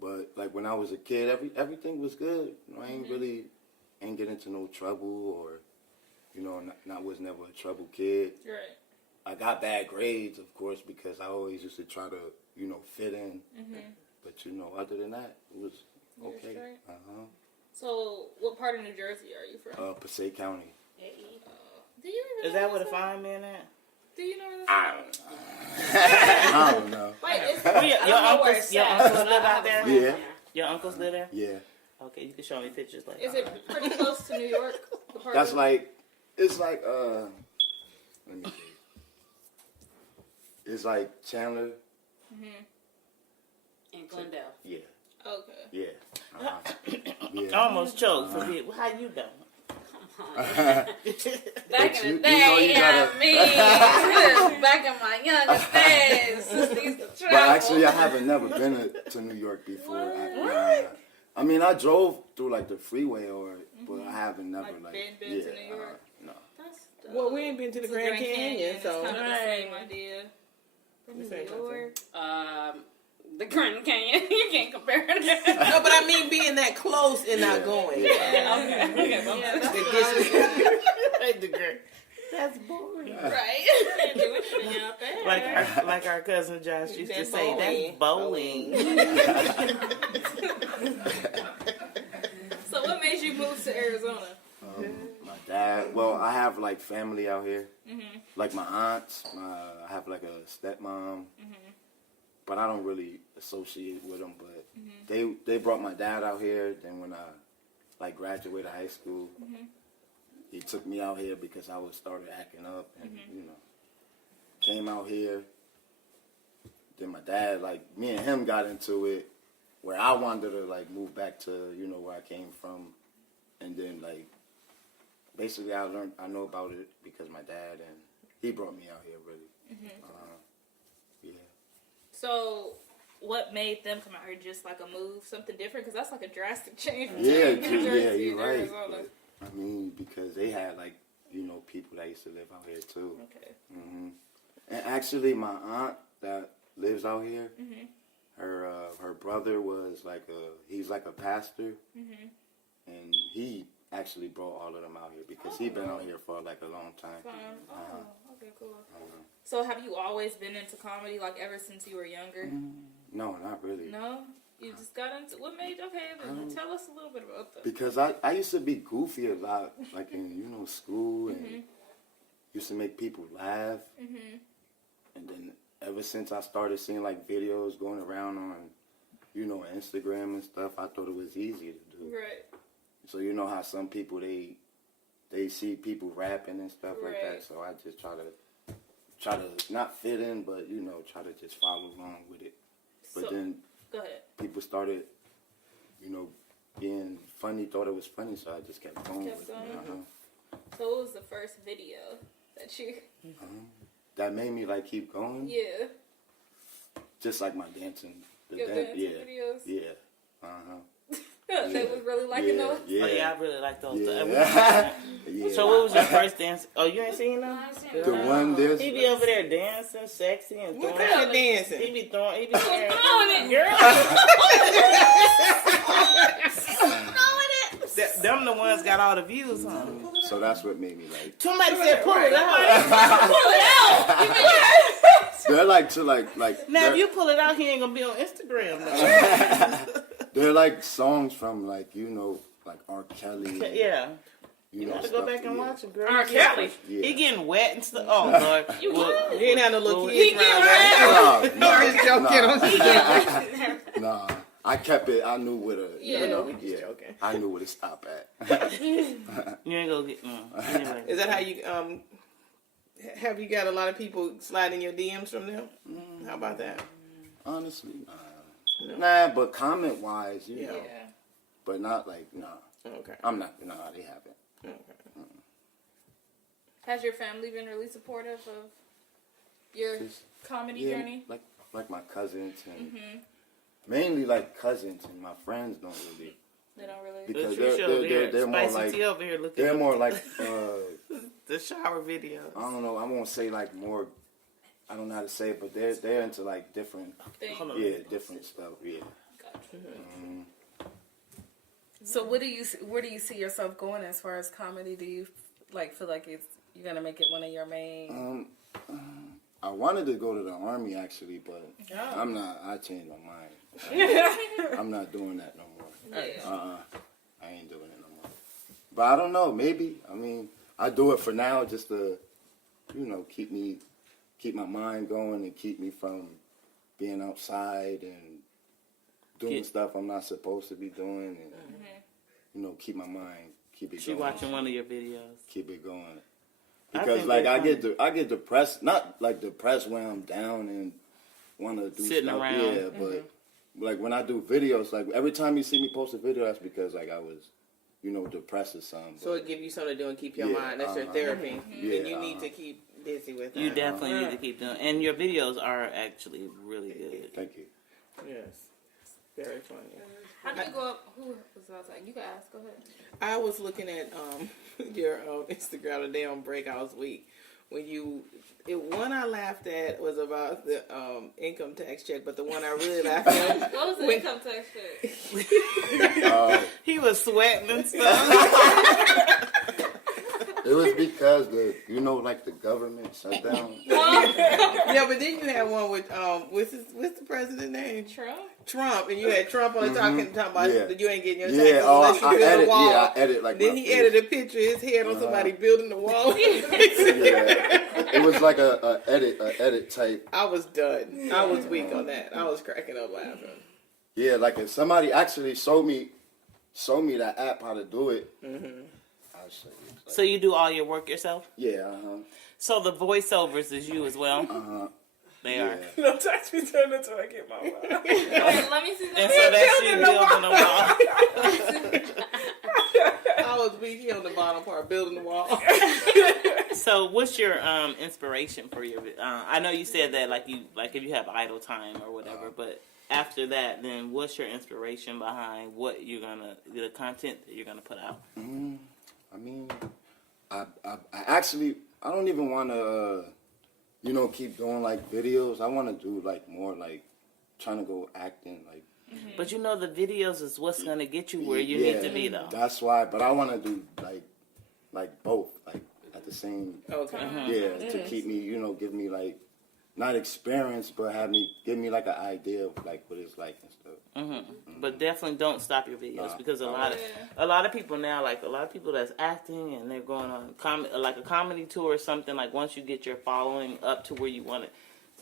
But like when I was a kid, everything was good. I ain't get into no trouble or, was never a trouble kid. Right. I got bad grades, of course, because I always used to try to, fit in. But other than that, it was okay. straight? So what part of New Jersey are you from? Passaic County. Do you even Is know that where the this? fine man at? Do you know where this I don't know. Wait, it's Your uncles live out there? Yeah, Your uncles live there? yeah. Okay, you can show me pictures later. is it pretty close to New York? The part That's of- like, it's like, let me see. It's like Chandler. In Glendale. Yeah, Okay. yeah. I Yeah. almost choked. How you doing? Back But in you the day, you gotta- back in my younger days, sister used to But travel. actually, I haven't never been to New York before. I mean, I drove through like the freeway but I haven't never Like, like been to New York? No. That's dope. Well, we ain't been to the Grand Canyon, so. It's kind of the same idea. From New York. The Grand Canyon. You can't compare it. No, but I mean being that close and not going. Okay. That's boring. Right. Can't do anything out there. Like our cousin Josh used to That's say, that's bowling. So what made you move to Arizona? Well, I have like family out here, like my aunts. I have like a stepmom, but I don't really associate with them. But they brought my dad out here. Then when I like graduated high school, he took me out here because I started acting up, and you know, came out here. Then my dad, like me and him, got into it, where I wanted to like move back to where I came from, and then like. Basically, I know about it because my dad, and he brought me out here, really. Yeah. So, what made them come out here? Just like a move, something different? Because that's like a drastic change. Yeah, you're right. But, I mean, because they had like, people that used to live out here too. Okay. And actually, my aunt that lives out here, her brother was he's like a pastor, and he actually brought all of them out here because he's been out here for like a long time. Okay, cool. So have you always been into comedy, like ever since you were younger? No, not really. No? You just got into, what made, then tell us a little bit about that. Because I used to be goofy a lot, like in, school, and used to make people laugh. And then ever since I started seeing like videos going around on, Instagram and stuff, I thought it was easy to do. Right. So you know how some people they see people rapping and stuff like that. So I just try to not fit in, but try to just follow along with it. But then go ahead. People started, being funny, thought it was funny, so I just kept going. So what was the first video that you? That made me like keep going. Yeah. Just like my dancing. Your dancing videos. Yeah. They was really liking those? Yeah. Oh, yeah, I really like those. Yeah. So what was your first dance? Oh, you ain't seen them? The one this. He be over there dancing, sexy, and throwing. What kind of dancing? He be throwing throwing it. Girl. Them the ones got all the views on them. So that's what made me like. Somebody said pull it out. Pull it out. They're like to like. Now if you pull it out, he ain't gonna be on Instagram. No. They're like songs from like like R. Kelly. Yeah. You have to go back and watch it, girl. R. Kelly. Yeah. He getting wet and stuff. Oh Lord. He ain't had no little kids He around. No, I'm just joking. Nah, I kept it. I knew where to. Just joking. I knew where to stop at. You ain't gonna get. Anyway. Is that how you have you got a lot of people sliding your DMs from them? How about that? Honestly, nah. But comment wise, you know. Yeah. But not like Okay. I'm not. Nah, they haven't. Okay. Has your family been really supportive of your comedy journey? Like my cousins and mainly like cousins, and my friends don't really. They don't really. Because they're more like over here looking they're more like the shower video. I don't know. I won't say like more. I don't know how to say it, but they're into like different different stuff. Yeah. Gotcha. So where do you see yourself going as far as comedy? Do you feel like you're gonna make it one of your main? I wanted to go to the Army actually, but I'm not. I changed my mind. I'm not doing that no more. I ain't doing it no more. But I don't know. Maybe. I mean, I do it for now just to, keep my mind going and keep me from being outside and doing stuff I'm not supposed to be doing, and keep my mind, keep it going. She watching one of your videos. Keep it going. Because I get depressed, not like depressed when I'm down and want to do sitting stuff. around. Yeah, but like when I do videos, like every time you see me post a video, that's because like I was, depressed or something. So it give you something to do and keep your mind. That's your therapy. And you need to keep busy with that. You definitely need to keep doing. And your videos are actually really good. Thank you. Yes. Very funny. How do you go up? Who was outside? You can ask. Go ahead. I was looking at your Instagram today on Breakout Week. One I laughed at was about the income tax check, but the one I really laughed at. What was the income tax check? He was sweating and stuff. It was because the government shut down. Yeah, but then you had one with what's the president's name? Trump. Trump, and you had Trump on the talking about you ain't getting your taxes Yeah, unless you build a wall. I edit like then he edited a picture of his head on somebody building the wall. Yeah, it was like a edit type. I was done. I was weak on that. I was cracking up laughing. Yeah, like if somebody actually showed me that app how to do it, I'll show you. Like, So you do all your work yourself? yeah, So the voiceovers is you as well? They are. No, touch me turn until I get my wall. Wait, let me see And that. so that's you building a wall. I was weak. He on the bottom part building the wall. So what's your inspiration for your? I know you said that like if you have idle time or whatever, but after that, then what's your inspiration behind what the content that you're gonna put out? I mean, I actually I don't even want to keep doing like videos. I want to do like more like trying to go acting like. But the videos is what's gonna get you where you need to be though. That's why. But I want to do like both like at the same. Okay. Yeah, to keep me give me like not experience, but give me like an idea of like what it's like and stuff. But definitely don't stop your videos because a lot of people now, like a lot of people that's acting and they're going on like a comedy tour or something. Like once you get your following up to where you want it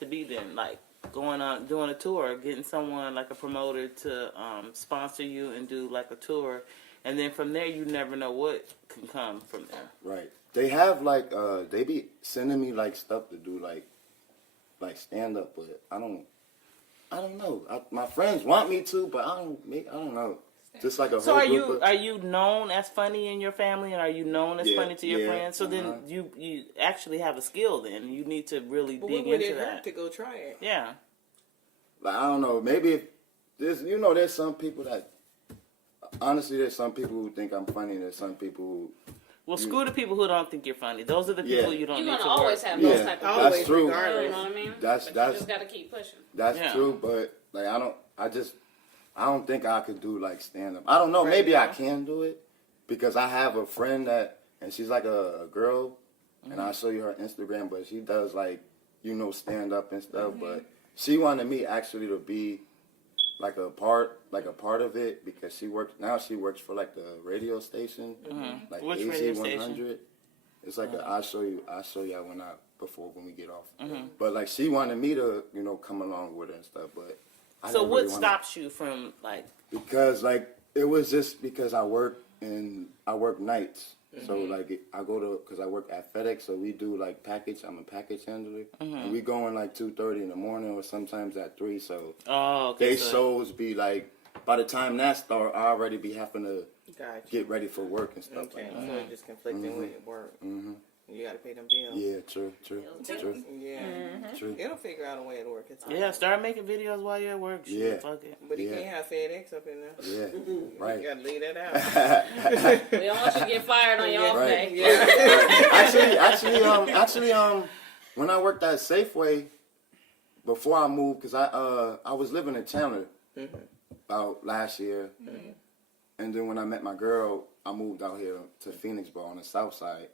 to be, then like going on doing a tour, getting someone like a promoter to sponsor you and do like a tour, and then from there you never know what can come from there. Right. They have like they be sending me like stuff to do like stand up, but I don't know. My friends want me to, but I don't know. Just like a So whole group are you known as funny in your family, and are you known as funny to your friends? So then you actually have a skill. Then you need to really dig into that to go try it. Yeah. Like I don't know. Maybe there's some people that honestly there's some people who think I'm funny. There's some people who. Well, screw the people who don't think you're funny. Those are the people you don't need to work. You're gonna always have those type of that's people. true. You know what I mean? That's you just gotta keep pushing. That's true, but like I don't think I could do like stand up. I don't know. Maybe I can do it because I have a friend and she's like a girl, and I'll show you her Instagram. But she does like stand up and stuff. But she wanted me actually to be like a part of it because she works for like the radio station, like Which AZ radio 100. station? It's like I'll show you when we get off. But like she wanted me to come along with her and stuff. But So what stops you from like? Because like it was just because I work nights. So like I because I work at FedEx, so we do like I'm a package handler, and we go in like 2:30 in the morning or sometimes at 3. So they shows be like by the time that start, I already be having to get ready for work and stuff like that. So it's just conflicting with work. You gotta pay them bills. Yeah, true. Yeah, True. It'll figure out a way to work. Yeah, start making videos while you're at work. Yeah. Fuck it. But you can't have FedEx up in there. Yeah, right. You gotta leave that out. We don't want you to get fired on your off day. Yeah. Actually, when I worked at Safeway before I moved, because I was living in Chandler about last year, and then when I met my girl, I moved out here to Phoenixboro on the south side,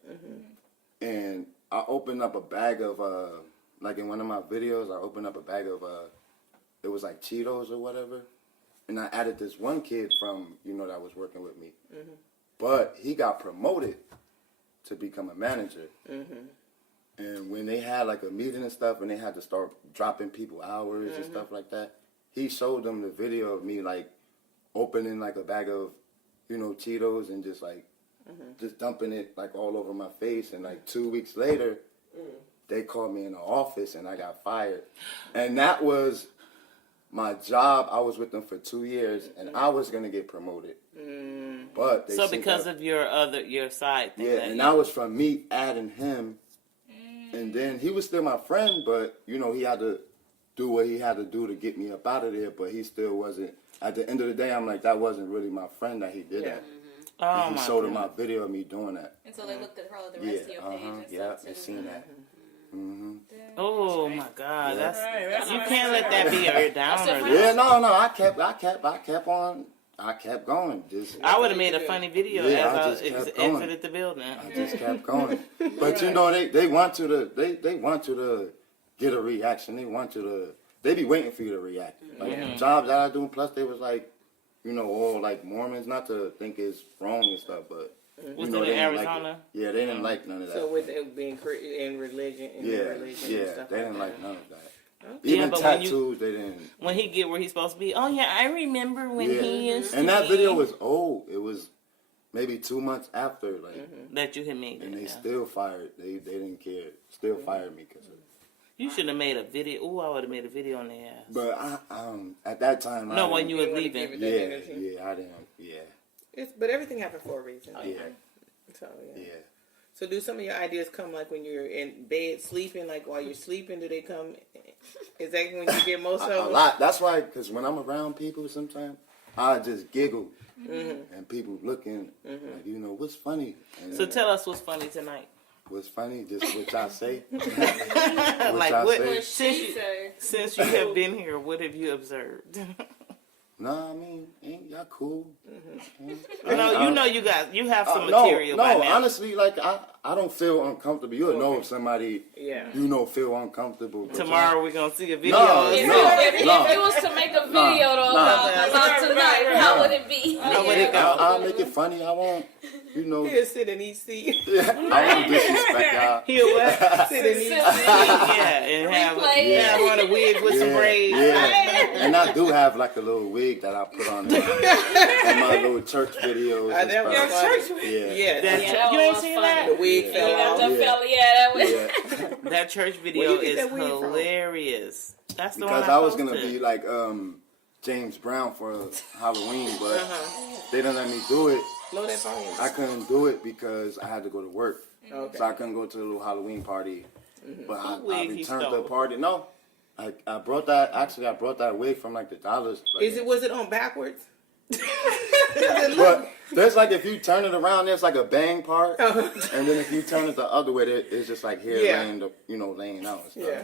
and I opened up a bag of like in one of my videos, I opened up a bag of it was like Cheetos or whatever, and I added this one kid from that was working with me, but he got promoted to become a manager. And when they had like a meeting and stuff, and they had to start dropping people hours and stuff like that, he showed them the video of me like opening like a bag of Cheetos and just like just dumping it like all over my face. And like 2 weeks later, they called me in the office and I got fired. And that was my job. I was with them for 2 years, and I was gonna get promoted. But they because of your side thing. Yeah, and that was from me adding him. And then he was still my friend, but he had to do what he had to do to get me up out of there. But he still wasn't. At the end of the day, I'm like, that wasn't really my friend that he did that. And he showed him my video of me doing that. And so they looked at the rest of your page and stuff they seen that. Oh my God, you can't let that be your downer. Yeah, no, I kept going. I would have made a funny video as I exited the building. I just kept going. But they want you to get a reaction. They want you to they be waiting for you to react. Like jobs that I do, plus they was like, you know, all like Mormons. Not to think it's wrong and stuff, but Was you know, it they in didn't Arizona? like it. Yeah, they didn't like none of that. So with it being in religion and religion and stuff they didn't like like none of that. Okay. Even but when tattoos, they didn't. When he get where he's supposed to be, oh yeah, I remember when he is. And that video was old. It was maybe 2 months after, like that you had made, and they still fired. They didn't care. Still fired me because of it. You should have made a video. Ooh, I would have made a video on their ass. But I at that time, no, when you were leaving, I didn't. Yeah, but everything happened for a reason. yeah, So yeah. So do some of your ideas come like when you're in bed sleeping, like while you're sleeping? Do they come? Is that when you get most of them? A lot. That's why, because when I'm around people, sometimes I just giggle, and people looking like, you know, what's funny. And so tell us what's funny tonight. What's funny? Just what y'all say. Like y'all what? say. Since you have been here, what have you observed? No, I mean, ain't y'all cool? No, you know you have some material. No, by now. honestly, like I don't feel uncomfortable. You'll know if somebody, you know, feel uncomfortable. Tomorrow we're gonna see a video. If it was to make a video though about tonight, how would it be? How would it go? I'll make it funny. I won't, you know. He'll sit in each seat. I won't disrespect y'all. He'll what? Sit in each seat. Yeah, and have on a wig with some braids. Yeah. And I do have like a little wig that I put on in my little church videos. That was church wig. You ain't seen that? The wig fell off. That was. That church video is hilarious. That's the because one I was gonna be like James Brown for Halloween, but they didn't let me do it. Low that volume. I couldn't do it because I had to go to work, Okay. so I couldn't go to the little Halloween party. But I wig he returned stole? the party. No, I brought that. Actually, I brought that wig from like the dollars. Was it on backwards? But there's like, if you turn it around, there's like a bang part, and then if you turn it the other way, it's just like hair laying, laying out and stuff. Yeah.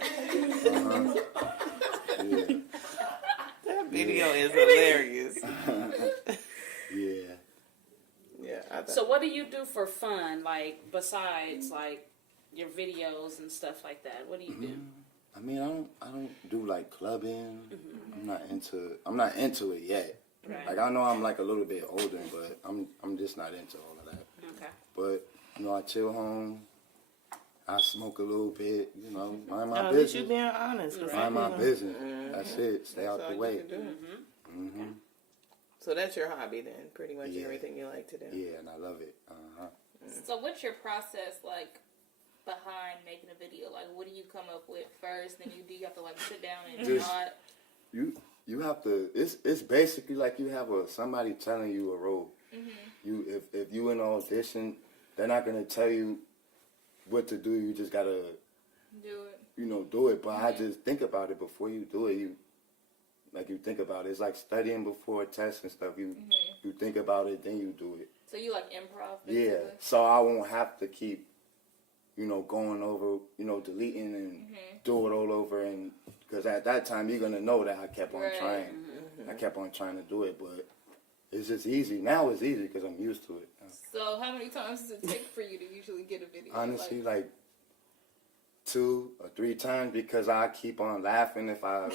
That video is hilarious. So what do you do for fun, like besides like your videos and stuff like that? What do you do? I mean, I don't do like clubbing. I'm not into it yet. Right. Like, I know I'm like a little bit older, but I'm just not into all of that. Okay. But I chill home. I smoke a little bit. Mind my At least business. you being honest. Mind my business. That's it. Stay out That's the all way. you can do. So that's your hobby then, pretty much everything you like to do. Yeah, and I love it. So what's your process like behind making a video? Like, what do you come up with first? Then do you have to like sit down and not? You have to. It's basically like you have somebody telling you a role. If you in an audition, they're not gonna tell you what to do. You just gotta Do it. Do it. But I just think about it before you do it. You think about it. It's like studying before a test and stuff. You think about it, then you do it. So you like improv? Basically? Yeah. So I won't have to keep, going over, deleting and do it all over. And because at that time you're gonna know that I kept on trying. I kept on trying to do it, but it's just easy. Now it's easy because I'm used to it. So how many times does it take for you to usually get a video? Honestly, like 2 or 3 times, because I keep on laughing if I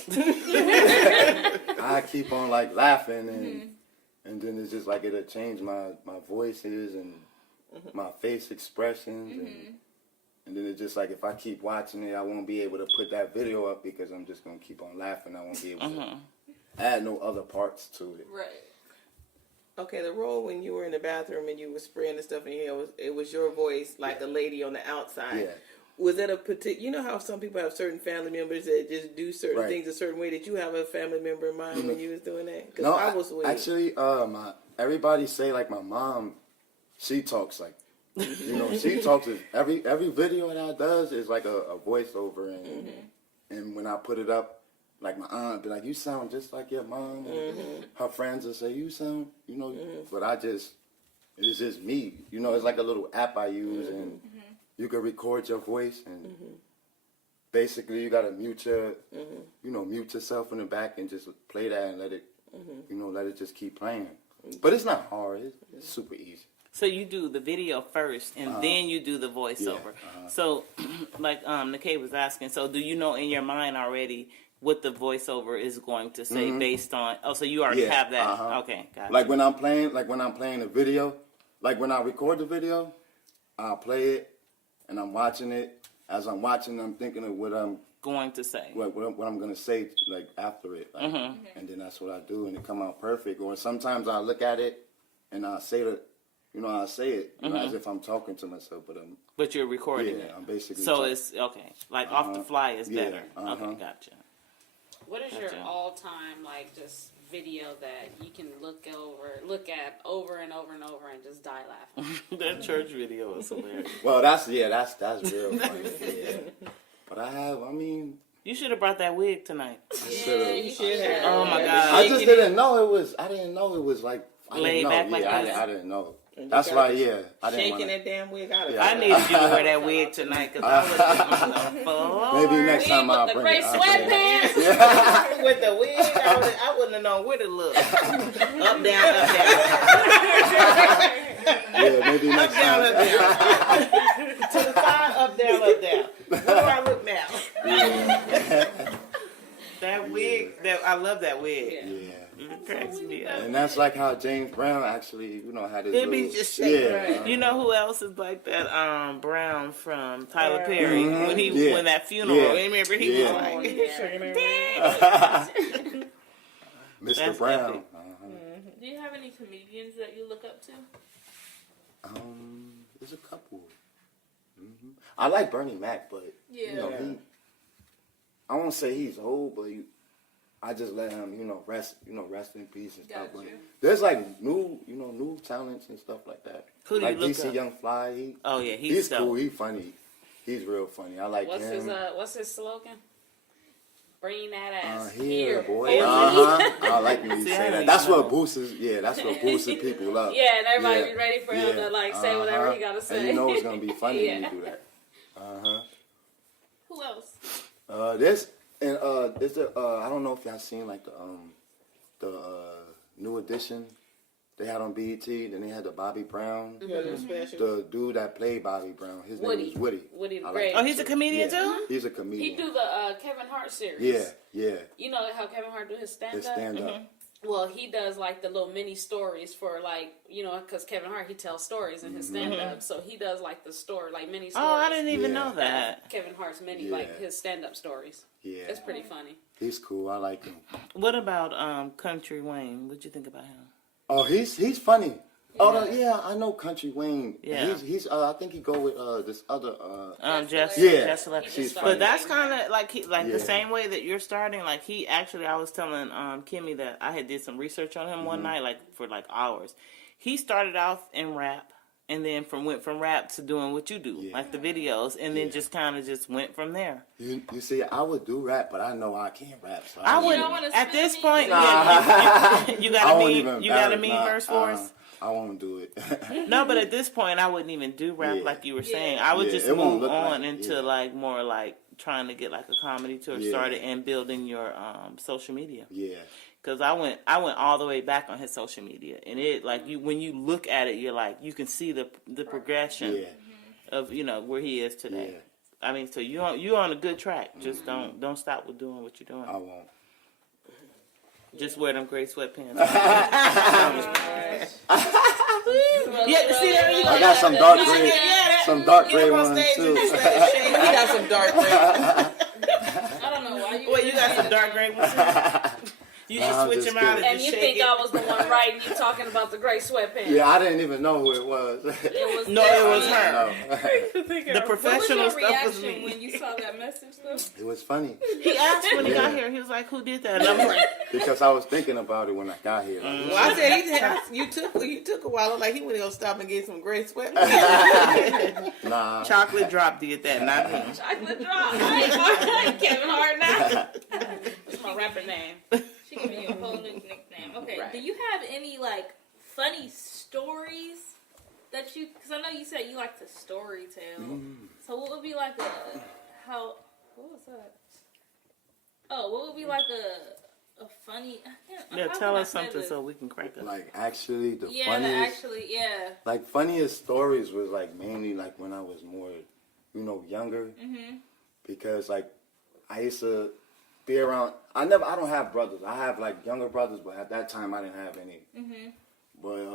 keep on like laughing and then it's just like it'll change my voices and my face expressions and then it's just like if I keep watching it, I won't be able to put that video up because I'm just gonna keep on laughing. I won't be able to add no other parts to it. Right. Okay, the role when you were in the bathroom and you were spraying the stuff in your hair, it was your voice like a lady on the outside. Yeah. Was that a particular? You know how some people have certain family members that just do certain things a certain way. Did you have a family member in mind when you was doing that? No, I was weird. Actually, everybody say like my mom, she talks like, she talks. Every video that I does is like a voiceover, and when I put it up, like my aunt be like, "You sound just like your mom." Her friends will say, "You sound," but it's just me. It's like a little app I use and. You can record your voice, and basically you gotta mute yourself in the back and just play that and let it, let it just keep playing. But it's not hard. It's super easy. So you do the video first, and then you do the voiceover. So, like Nikay was asking, so do you know in your mind already what the voiceover is going to say based on. Oh, so you already have that. Okay, gotcha. Like when I'm playing a video, like when I record the video, I'll play it and I'm watching it. As I'm watching, I'm thinking of what I'm going to say. What I'm gonna say like after it, like, and then that's what I do, and it come out perfect. Or sometimes I look at it and I say it, as if I'm talking to myself, but you're recording it. I'm basically. So it's okay, like off the fly is better. Okay, gotcha. What is your all-time like just video that you can look at over and over and over and just die laughing? That church video is hilarious. Well, that's real funny. But you should have brought that wig tonight. You should have. Oh my God! I just didn't know it was. I didn't know it was like laid back like this. I didn't know. That's why, I didn't shaking that damn wig out of I needed you to wear that wig tonight because I was on the floor. Maybe next time I'll bring the gray sweatpants. With the wig, I wouldn't have known where to look. Up, down, up, down. Yeah, maybe next time. Up, down. To the side, up, down, up, down. Where do I look now? Yeah. That wig, I love that wig. Yeah. It cracks me up. And that's like how James Brown actually, had his. It be just shaking. Yeah. You know who else is like that? Brown from Tyler Perry. When that funeral, remember he was like, Mr. Brown. Do you have any comedians that you look up to? There's a couple. I like Bernie Mac, but I won't say he's old, but I just let him, rest in peace and stuff. But there's like new talents and stuff like that. Who do like you look DC up? Young Fly. He's cool. He's funny. He's real funny. I like him. What's his slogan? Bring that ass here, boy. I like when you say that. That's what boosts. That's what boosts people up. Yeah, and everybody be ready for him to say whatever he gotta say. And you know it's gonna be funny when you do that. Who else? I don't know if y'all seen like the new edition they had on BET. Then they had the Bobby Brown. The dude that played Bobby Brown. His name is Woody. Woody the Great. Oh, he's a comedian too? He's a comedian. He do the Kevin Hart series. Yeah. You know how Kevin Hart do his stand-up? His stand-up. Well, he does like the little mini stories for because Kevin Hart, he tells stories in his stand-up. So he does like the story, like mini stories. Oh, I didn't even know that. Kevin Hart's mini, like his stand-up stories. Yeah. It's pretty funny. He's cool. I like him. What about Country Wayne? What'd you think about him? Oh, he's funny. Oh yeah, I know Country Wayne. Yeah, he's. I think he go with this other. Jess. She's funny. But that's kind of like the same way that you're starting. Like he actually, I was telling Kimmy that I had did some research on him one night, for hours. He started off in rap, and then went from rap to doing what you do, like the videos, and then just kind of just went from there. You see, I would do rap, but I know I can't rap. So I wouldn't. At this point, you gotta mean verse for us. I won't do it. No, but at this point, I wouldn't even do rap like you were saying. I would just move on into more like trying to get like a comedy tour started and building your social media. Yeah. Because I went all the way back on his social media, and it when you look at it, you're like you can see the progression of where he is today. Yeah. I mean, so you're on a good track. Just don't stop with doing what you're doing. I won't. Just wear them gray sweatpants. I got some dark gray, ones too. He got some dark gray. I don't know why you. Wait, you got some dark gray ones? You just switch them out and you think I was the one writing you talking about the gray sweatpants. Yeah, I didn't even know who it was. It was her. No. The professional what was your stuff was reaction me. when you saw that message though? It was funny. He asked when he got here. He was like, "Who did that?" And I'm like, because I was thinking about it when I got here. Well, I said you took a while. Like he went to go stop and get some gray sweatpants. Nah. Chocolate Drop did that, not me. Chocolate Drop. Kevin Hart now. That's my rapper name. She gave me a whole new nickname. Okay, Right. do you have any funny stories that you? Because I know you said you like to story tell. So what would be what was that? Oh, what would be a funny? Tell us something so we can crack up. Like actually, funniest. Like funniest stories was mainly when I was more, younger. Mm-hmm. Because I used to be around. I don't have brothers. I have like younger brothers, but at that time I didn't have any. But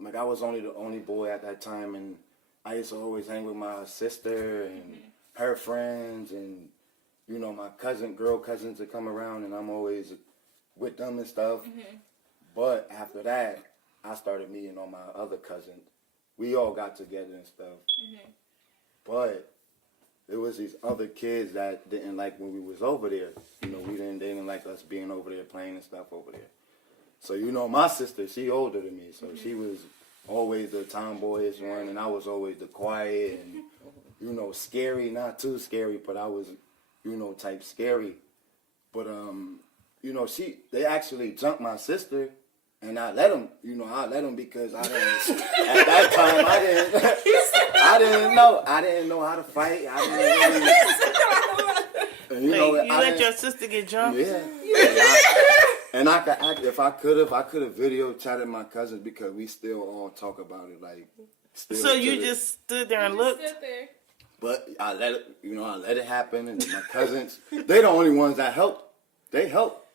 like I was the only boy at that time, and I used to always hang with my sister and her friends, and you know my girl cousins that come around, and I'm always with them and stuff. But after that, I started meeting all my other cousins. We all got together and stuff. But there was these other kids that didn't like when we was over there. You know, they didn't like us being over there playing and stuff over there. So, you know, my sister, she older than me, so she was always the tomboyish one, and I was always the quiet and, you know, scary, not too scary, but I was, you know, type scary. But, you know, they actually jumped my sister, and I let them, you know, because at that time, I didn't know how to fight. And, you know, you let your sister get jumped? Yeah. And I could act, if I could have video chatted my cousins because we still all talk about it, like. So you just stood there and looked? But I let it happen, and my cousins, they the only ones that helped. They helped.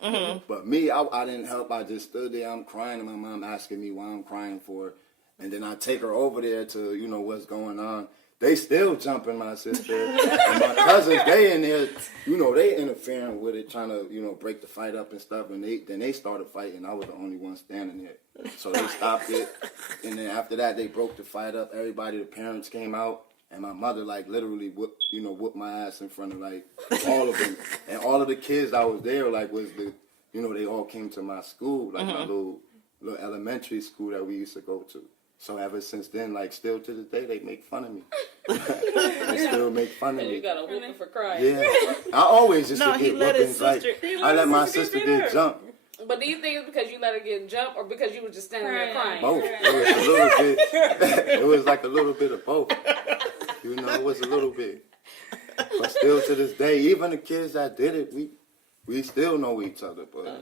But me, I didn't help. I just stood there. I'm crying, and my mom asking me why I'm crying for. And then I take her over there to, you know, what's going on. They still jumping my sister. And my cousins, they in there, you know, they interfering with it, trying to, you know, break the fight up and stuff. And then they started fighting. I was the only one standing there. So they stopped it. And then after that, they broke the fight up. Everybody, the parents came out. And my mother, like, literally whooped my ass in front of, like, all of them. And all of the kids that was there, like, they all came to my school, like, my little elementary school that we used to go to. So ever since then, like, still to this day, they make fun of me. They still make fun of me. You got a whooping for crying. Yeah. I always used to get whoopings. Like, I let my sister get jumped. But do you think it's because you let her get jumped or because you were just standing there crying? Both. It was a little bit. It was like a little bit of both. You know, it was a little bit. But still to this day, even the kids that did it, we still know each other. But I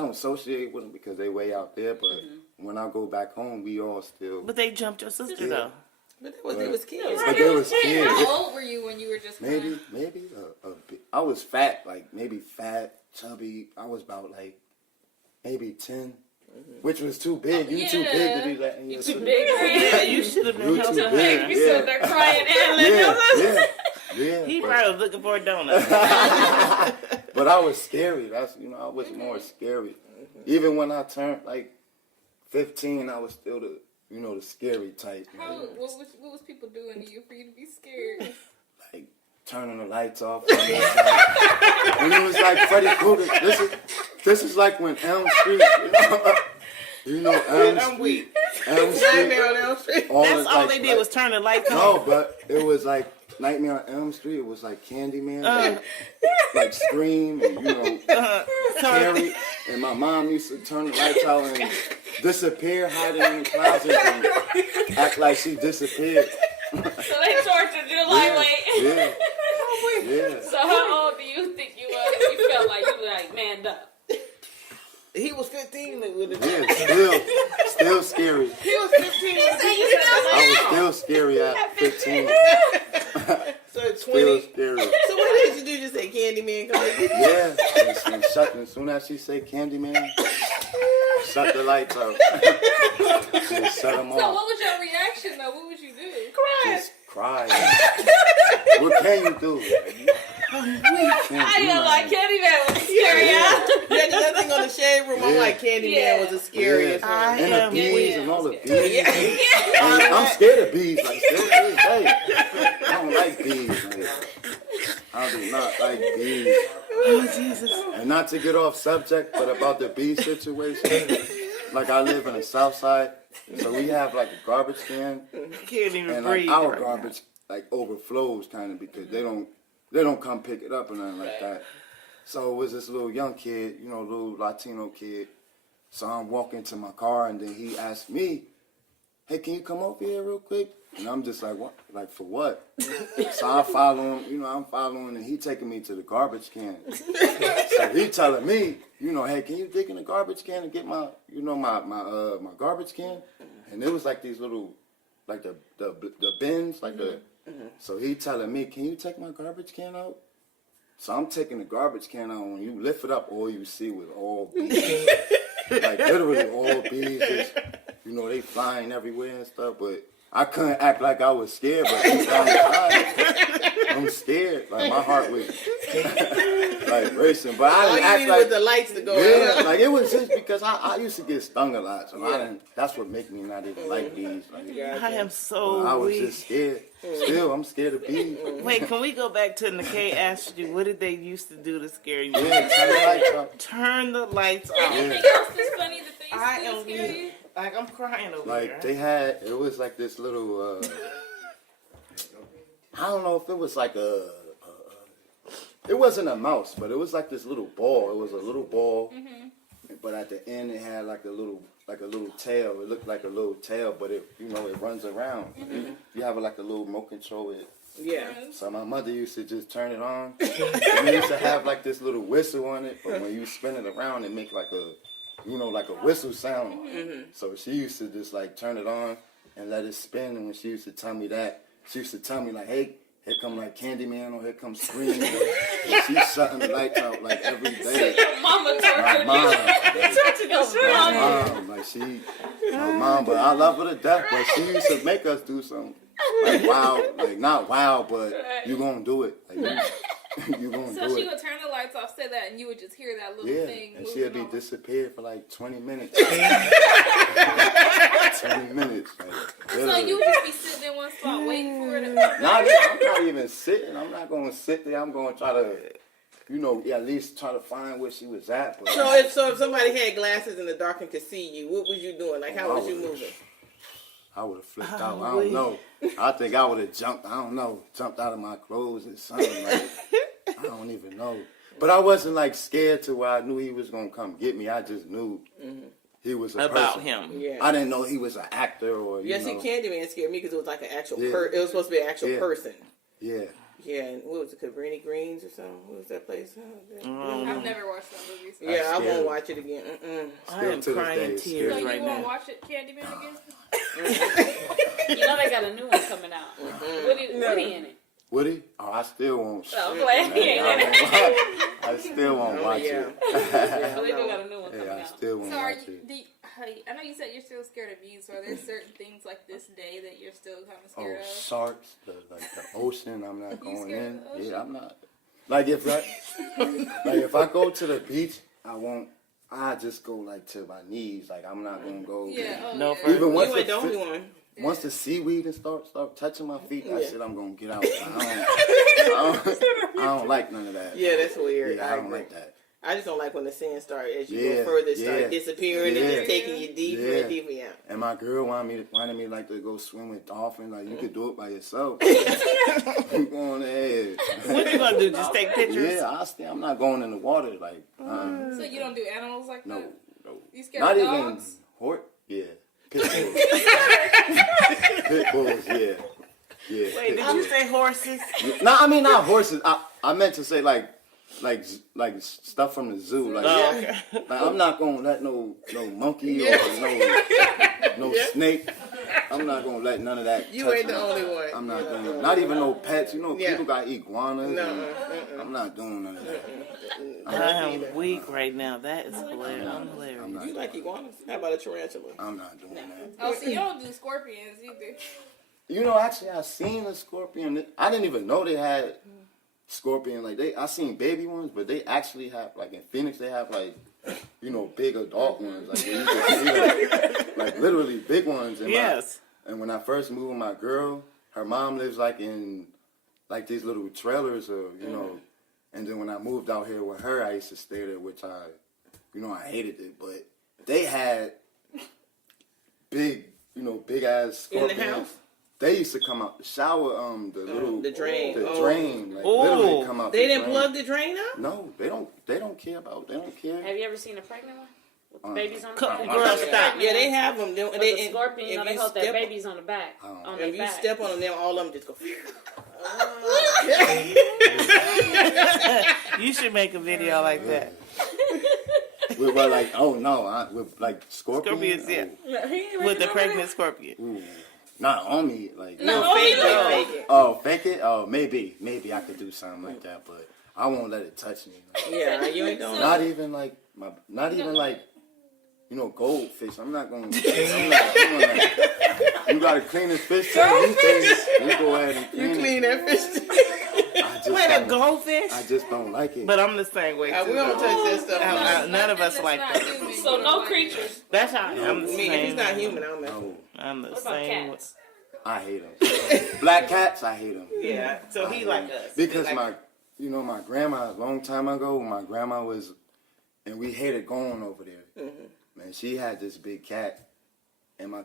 don't associate with them because they way out there. But when I go back home, we all still. But they jumped your sister, though. But they was kids. But they was kids. How old were you when you were just maybe a bit. I was fat, like maybe fat, chubby. I was about like maybe 10. Which was too big. You too big to be letting your sister. Too big, right? Yeah, you should have been too big. You stood there crying and letting Yeah. He probably was looking for a donut. But I was scary. I was more scary. Even when I turned like 15, I was still the scary type. What was people doing to you for you to be scared? Like turning the lights off. And it was like Freddy Krueger. This is like when Elm Street, Elm Street. Nightmare on Elm Street. That's all they did was turn the lights on. No, but it was like Nightmare on Elm Street. It was like Candyman, like Scream, and Carrie. And my mom used to turn the lights out and disappear, hiding in the closet, and act like she disappeared. So they tortured you lightweight. Yeah. So how old do you think you was when you felt like you were like manned up? He was 15 with it. Yeah, still scary. He was 15. I was still scary at 15. So at 20. Still scary. So what did you do? Just say Candyman come in? Yeah. And as soon as she say Candyman, shut the lights out. Just shut them off. So what was your reaction though? What would you do? Cry. Just cry. What can you do? I know, like Candyman was scary. Yeah, that thing on the shade room. I'm like Candyman was the scariest. Yeah. And the bees and all the bees. I'm scared of bees. Like, hey, I don't like bees. Like, I do not like bees. Oh, Jesus. And not to get off subject, but about the bee situation. Like, I live in the South Side, so we have like a garbage can. Can't even and breathe. Like, our right garbage like overflows kind of because they don't come pick it up or nothing like that. So it was this little young kid, little Latino kid. So I'm walking to my car and then he asked me, "Hey, can you come over here real quick?" And I'm just like, "What? Like for what?" So I follow him, I'm following and he taking me to the garbage can. So he telling me, "Hey, can you dig in the garbage can and get my, my garbage can?" And it was like these little, like the bins, like the. So he telling me, "Can you take my garbage can out?" So I'm taking the garbage can out. When you lift it up, all you see was all bees. Like literally all bees. Just, you know, they flying everywhere and stuff. But I couldn't act like I was scared. But deep down inside, I'm scared. Like my heart was like racing. But I didn't act like with the lights to go. Yeah, like it was just because I used to get stung a lot, so I didn't. That's what make me not even like bees. Like, I am so I was weak. just scared. Still, I'm scared of bees. Wait, can we go back to Nikkei asked you, what did they used to do to scare you? Yeah, turn the lights off. Turn the lights off. Anything else that's funny that they I used to am scare you? like I'm crying over Like here. they had, it was like this little. I don't know if it was like a. It wasn't a mouse, but it was like this little ball. It was a little ball, but at the end it had like a little tail. It looked like a little tail, but it runs around. You have like a little remote control. Yeah. So my mother used to just turn it on, and it used to have like this little whistle on it. But when you spin it around, it make like a, like a whistle sound. So she used to just like turn it on and let it spin. And when she used to tell me that, she used to tell me like, hey. Here come like Candyman or here comes Scream. She's shutting the lights out like every day. Your mama My mom, my mom, but I love her to death. But she used to make us do something like wild, like not wild, but you gonna do it. Like you gonna So do she it. would turn the lights off, say that, and you would just hear that little Yeah, thing. and moving she'd be on. disappeared for like 20 minutes. 20 minutes. Like, So literally. you would just be sitting in one spot waiting for it to I'm not even sitting. I'm not going to sit there. I'm going to try to, at least try to find where she was at. But So if somebody had glasses in the dark and could see you, what was you doing? Like how was you moving? I would have flipped out. I don't know. I think I would have jumped. I don't know. Jumped out of my clothes or something. Like, I don't even know. But I wasn't like scared to where I knew he was going to come get me. I just knew he was a About person. him. Yeah. I didn't know he was an actor or, Yeah, see, Candyman scared me because it was like an actual Yeah. it was supposed to be an actual person. Yeah. Yeah, and what was it, Cabrini Greens or something? What was that place? I've never watched that movie. So. Yeah, I scared. won't watch it again. I am Still to this crying day, in it's tears So you right won't now. watch it, Candyman again? You know they got a new one coming out. Woody in it. Woody? Oh, I still won't. Oh, I'm glad he ain't in it. I still won't watch yeah. it. So they do got a new one coming Yeah, I out. still won't So are watch you, it. I know you said you're still scared of bees. So are there certain things like this day that you're still kind of Oh, scared of? sharks, the ocean. I'm not going scared in. of the ocean? Yeah, I'm not. Like if I go to the beach, I just go like to my knees. Like I'm not gonna go. Yeah. Oh, No, yeah. for- Even once You ain't the only one. once the seaweed and start touching my feet, that shit I'm gonna get out. I don't like none of that. Yeah, that's weird. Yeah, I don't like that. I just don't like when the sand start as you Yeah, go further, it start yeah, disappearing and yeah. just taking you deeper Yeah. and deeper. Yeah. And my girl wanted me like to go swim with dolphins. Like you could do it by yourself. You go on ahead. What you gonna do? Just take pictures? Yeah, I'm not going in the water. Like So you don't do animals like no, that? no. You scared Not of even dogs? Yeah. Pit bulls. Pit bulls. Yeah. Yeah. Wait, did you say horses? No, I mean not horses. I meant to say like stuff from the zoo. Like, like I'm not gonna let no monkey or no snake. I'm not gonna let none of that. You touch ain't the me. only one. I'm not gonna. Not even no pets. People got iguanas. No. and I'm not doing none of that. I am weak right now. That is hilarious. I'm hilarious. I'm not. You like iguanas? How about a tarantula? I'm not doing that. Oh, so you don't do scorpions either. Actually, I seen a scorpion. I didn't even know they had scorpion. Like I seen baby ones, but they actually have like in Phoenix they have like big adult ones. Like where you can see like literally big ones. And Yes. And when I first moved with my girl, her mom lives like in like these little trailers, And then when I moved out here with her, I used to stay there, which I hated it. But they had big ass scorpions. In the house? They used to come out the shower, the drain. the Oh. drain, like Oh. literally come out. They the didn't drain. plug the drain up? No, they don't care about. They don't care. Have you ever seen a pregnant one? With the babies on the Girl, back? stop. Yeah, they have them. But the scorpion, if they you hold their step- babies on the back. Oh. On their If you back. step on them, all of them just go. You should make a video like that. With like, oh no, with like scorpions. Scorpions, yeah. With the pregnant scorpion. Ooh. Not on me, like. No, fake it. Oh, fake it? Oh, maybe I could do something like that, but I won't let it touch me. Like, Yeah, you ain't doing not even like goldfish. I'm not gonna. You gotta clean this fish tank. You go ahead and clean that fish tank. Wait, a goldfish? I just don't like it. But I'm the same way too. We don't touch that stuff. None of us like that. So no creatures. That's how I'm the I mean, same. if he's not human, I don't mess with No, him. I'm the What about same. cats? I hate them. Black cats, I hate them. Yeah. So he like us. Because my grandma, a long time ago, when my grandma was, and we hated going over there. Man, she had this big cat, and I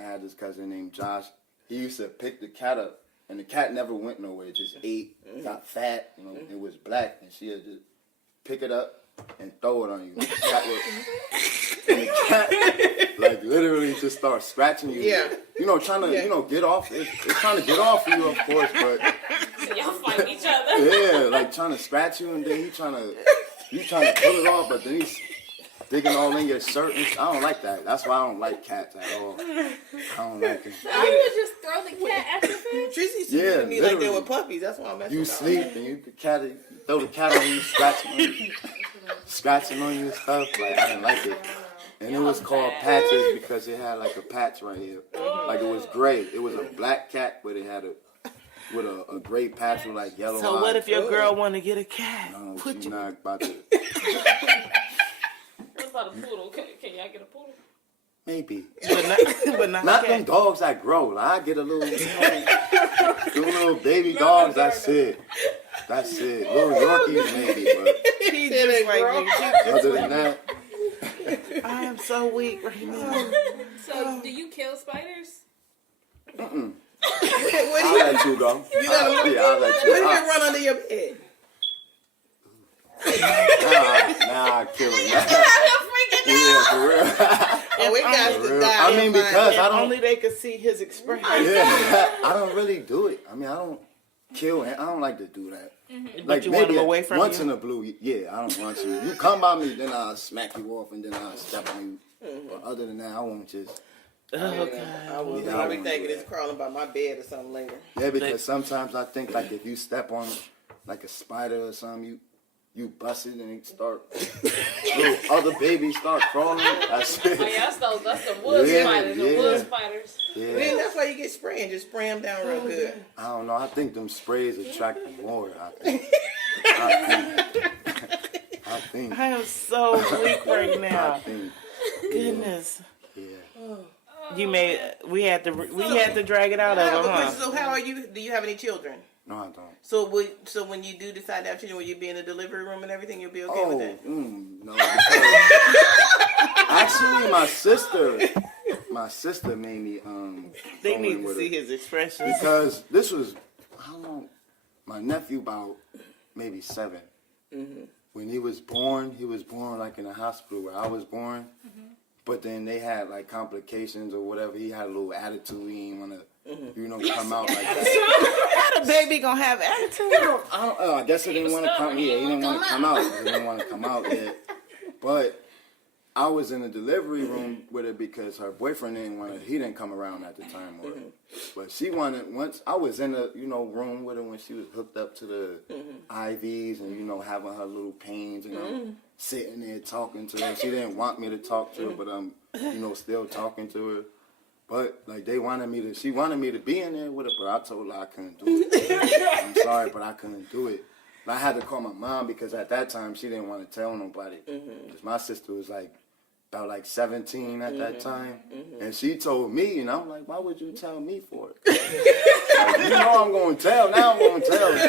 had this cousin named Josh. He used to pick the cat up, and the cat never went nowhere. It just ate, got fat, it was black, and she had to pick it up and throw it on you. And the cat, like, literally just start scratching you. Yeah. Trying to, get off. It's trying to get off you, of course, but. Y'all fight each other. Yeah, like trying to scratch you, and then you trying to pull it off, but then he's digging all in your shirt. I don't like that. That's why I don't like cats at all. I don't like them. I would just throw the cat at the fish. Tracy used to do me like that with puppies. That's why I'm messing You with sleep and you throw the cat on you, scratching on you and stuff. Like, I didn't like it. And it was called patches because it had like a patch right here. Like, it was gray. It was a black cat, but it had a gray patch with like yellow So eyes. what if your girl want to get a cat? No, she's not about to. What about a poodle? Can y'all get a poodle? Maybe. But not Not a them cat. dogs that grow. Like, I get a little, them little baby dogs. That's it. Little Yorkies maybe, but He just like me. other than that, I am so weak right now. So do you kill spiders? I'll What do you let you go. I'll let you. What if it run under your bed? Nah, I kill him. Yeah, for real. Oh, we got to die. I mean, because If I don't. only they could see his expression. Yeah, I don't really do it. I mean, I don't kill. I don't like to do that. Like, But you want maybe them away from once you? in a blue. Yeah, I don't want you. You come by me, then I'll smack you off, and then I'll step on you. But other than that, I won't just. Okay. I will Yeah, I probably won't thinking do it's crawling by my bed or something later. Yeah, because sometimes I think like if you step on like a spider or something, you bust it and it start little other babies start crawling. That's it. Oh yeah, that's the wood spiders. The wood spiders. Yeah. Then that's why you get spraying. Just spray them down real good. I don't know. I think them sprays attract them more. I think. I am so weak right I now. think. Goodness. Yeah. We had to drag it out of him, huh? So how are you? Do you have any children? No, I don't. So when you do decide to have children, will you be in the delivery room and everything? You'll be okay with that? No. Actually, my sister made me They go need in to with see her. his expressions. Because this was how long? My nephew about maybe 7. When he was born like in a hospital where I was born. But then they had like complications or whatever. He had a little attitude. He didn't want to, come out like that. How the baby gonna have attitude? I guess he didn't want to come. Yeah, he didn't want to come out. He didn't want to come out yet. But I was in the delivery room with her because her boyfriend didn't want to. He didn't come around at the time. But she wanted. Once I was in the room with her when she was hooked up to the IVs and having her little pains and I'm sitting there talking to her. She didn't want me to talk to her, but I'm still talking to her. But like she wanted me to be in there with her, but I told her I couldn't do it. I'm sorry, but I couldn't do it. And I had to call my mom because at that time she didn't want to tell nobody. Because my sister was about 17 at that time. And she told me, and I'm like, why would you tell me for it? I'm going to tell. Now I'm going to tell her.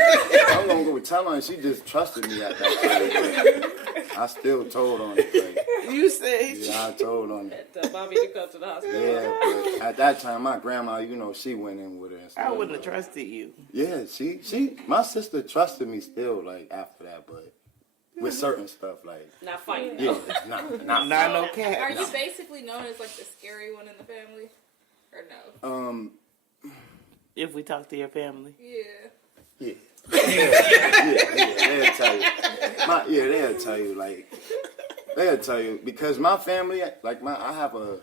I'm going to go tell her, and she just trusted me at that time. But I still told on it. You said yeah, I told on it. Tell Bobby to come to the hospital. Yeah, but at that time, my grandma, she went in with her and stuff. I wouldn't have trusted you. Yeah, my sister trusted me still, after that, but with certain stuff, Not fighting. yeah, not no cat. Are you basically known as the scary one in the family, or no? If we talk to your family. Yeah. Yeah. They'll tell you. They'll tell you because my family, I have a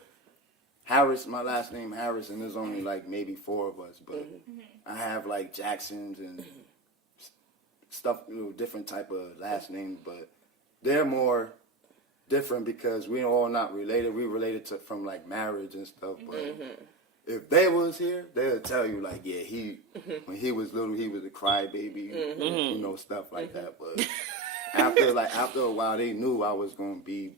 Harris, my last name Harris, and there's only maybe 4 of us, but I have Jacksons and stuff, different type of last names, but they're more different because we all not related. We related to from like marriage and stuff, but if they was here, they'll tell you like, yeah, when he was little, he was a crybaby, stuff like that. But after a while, they knew I was gonna be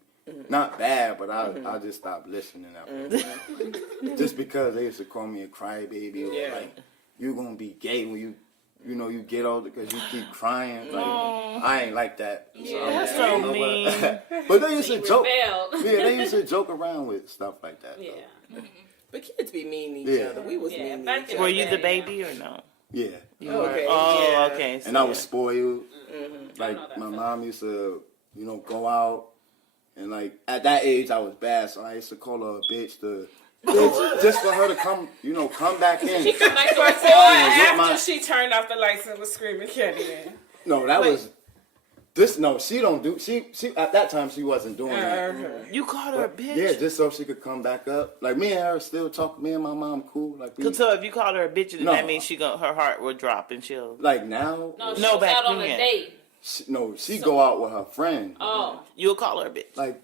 not bad, but I just stopped listening after a while. Just because they used to call me a crybaby, or like you gonna be gay when you get older because you keep crying. Like I ain't like that. That's so mean. But they used to joke. They used to joke around with stuff like that. Yeah. But kids be mean to each other. We was mean to each other. Were you the baby or no? Yeah. Okay. Oh, okay. And I was spoiled. Like my mom used to, go out, and like at that age I was bad, so I used to call her a bitch just for her to come back in. She come back after she turned off the lights and was screaming Kenny. No, that was. She don't do. She at that time she wasn't doing that. You called her a bitch? Yeah, just so she could come back up. Like me and her still talk. Me and my mom cool. Like so if you called her a bitch, then that means her heart will drop and she'll. Like now? No, she was out on a date. She go out with her friend. Oh, you'll call her a bitch. Like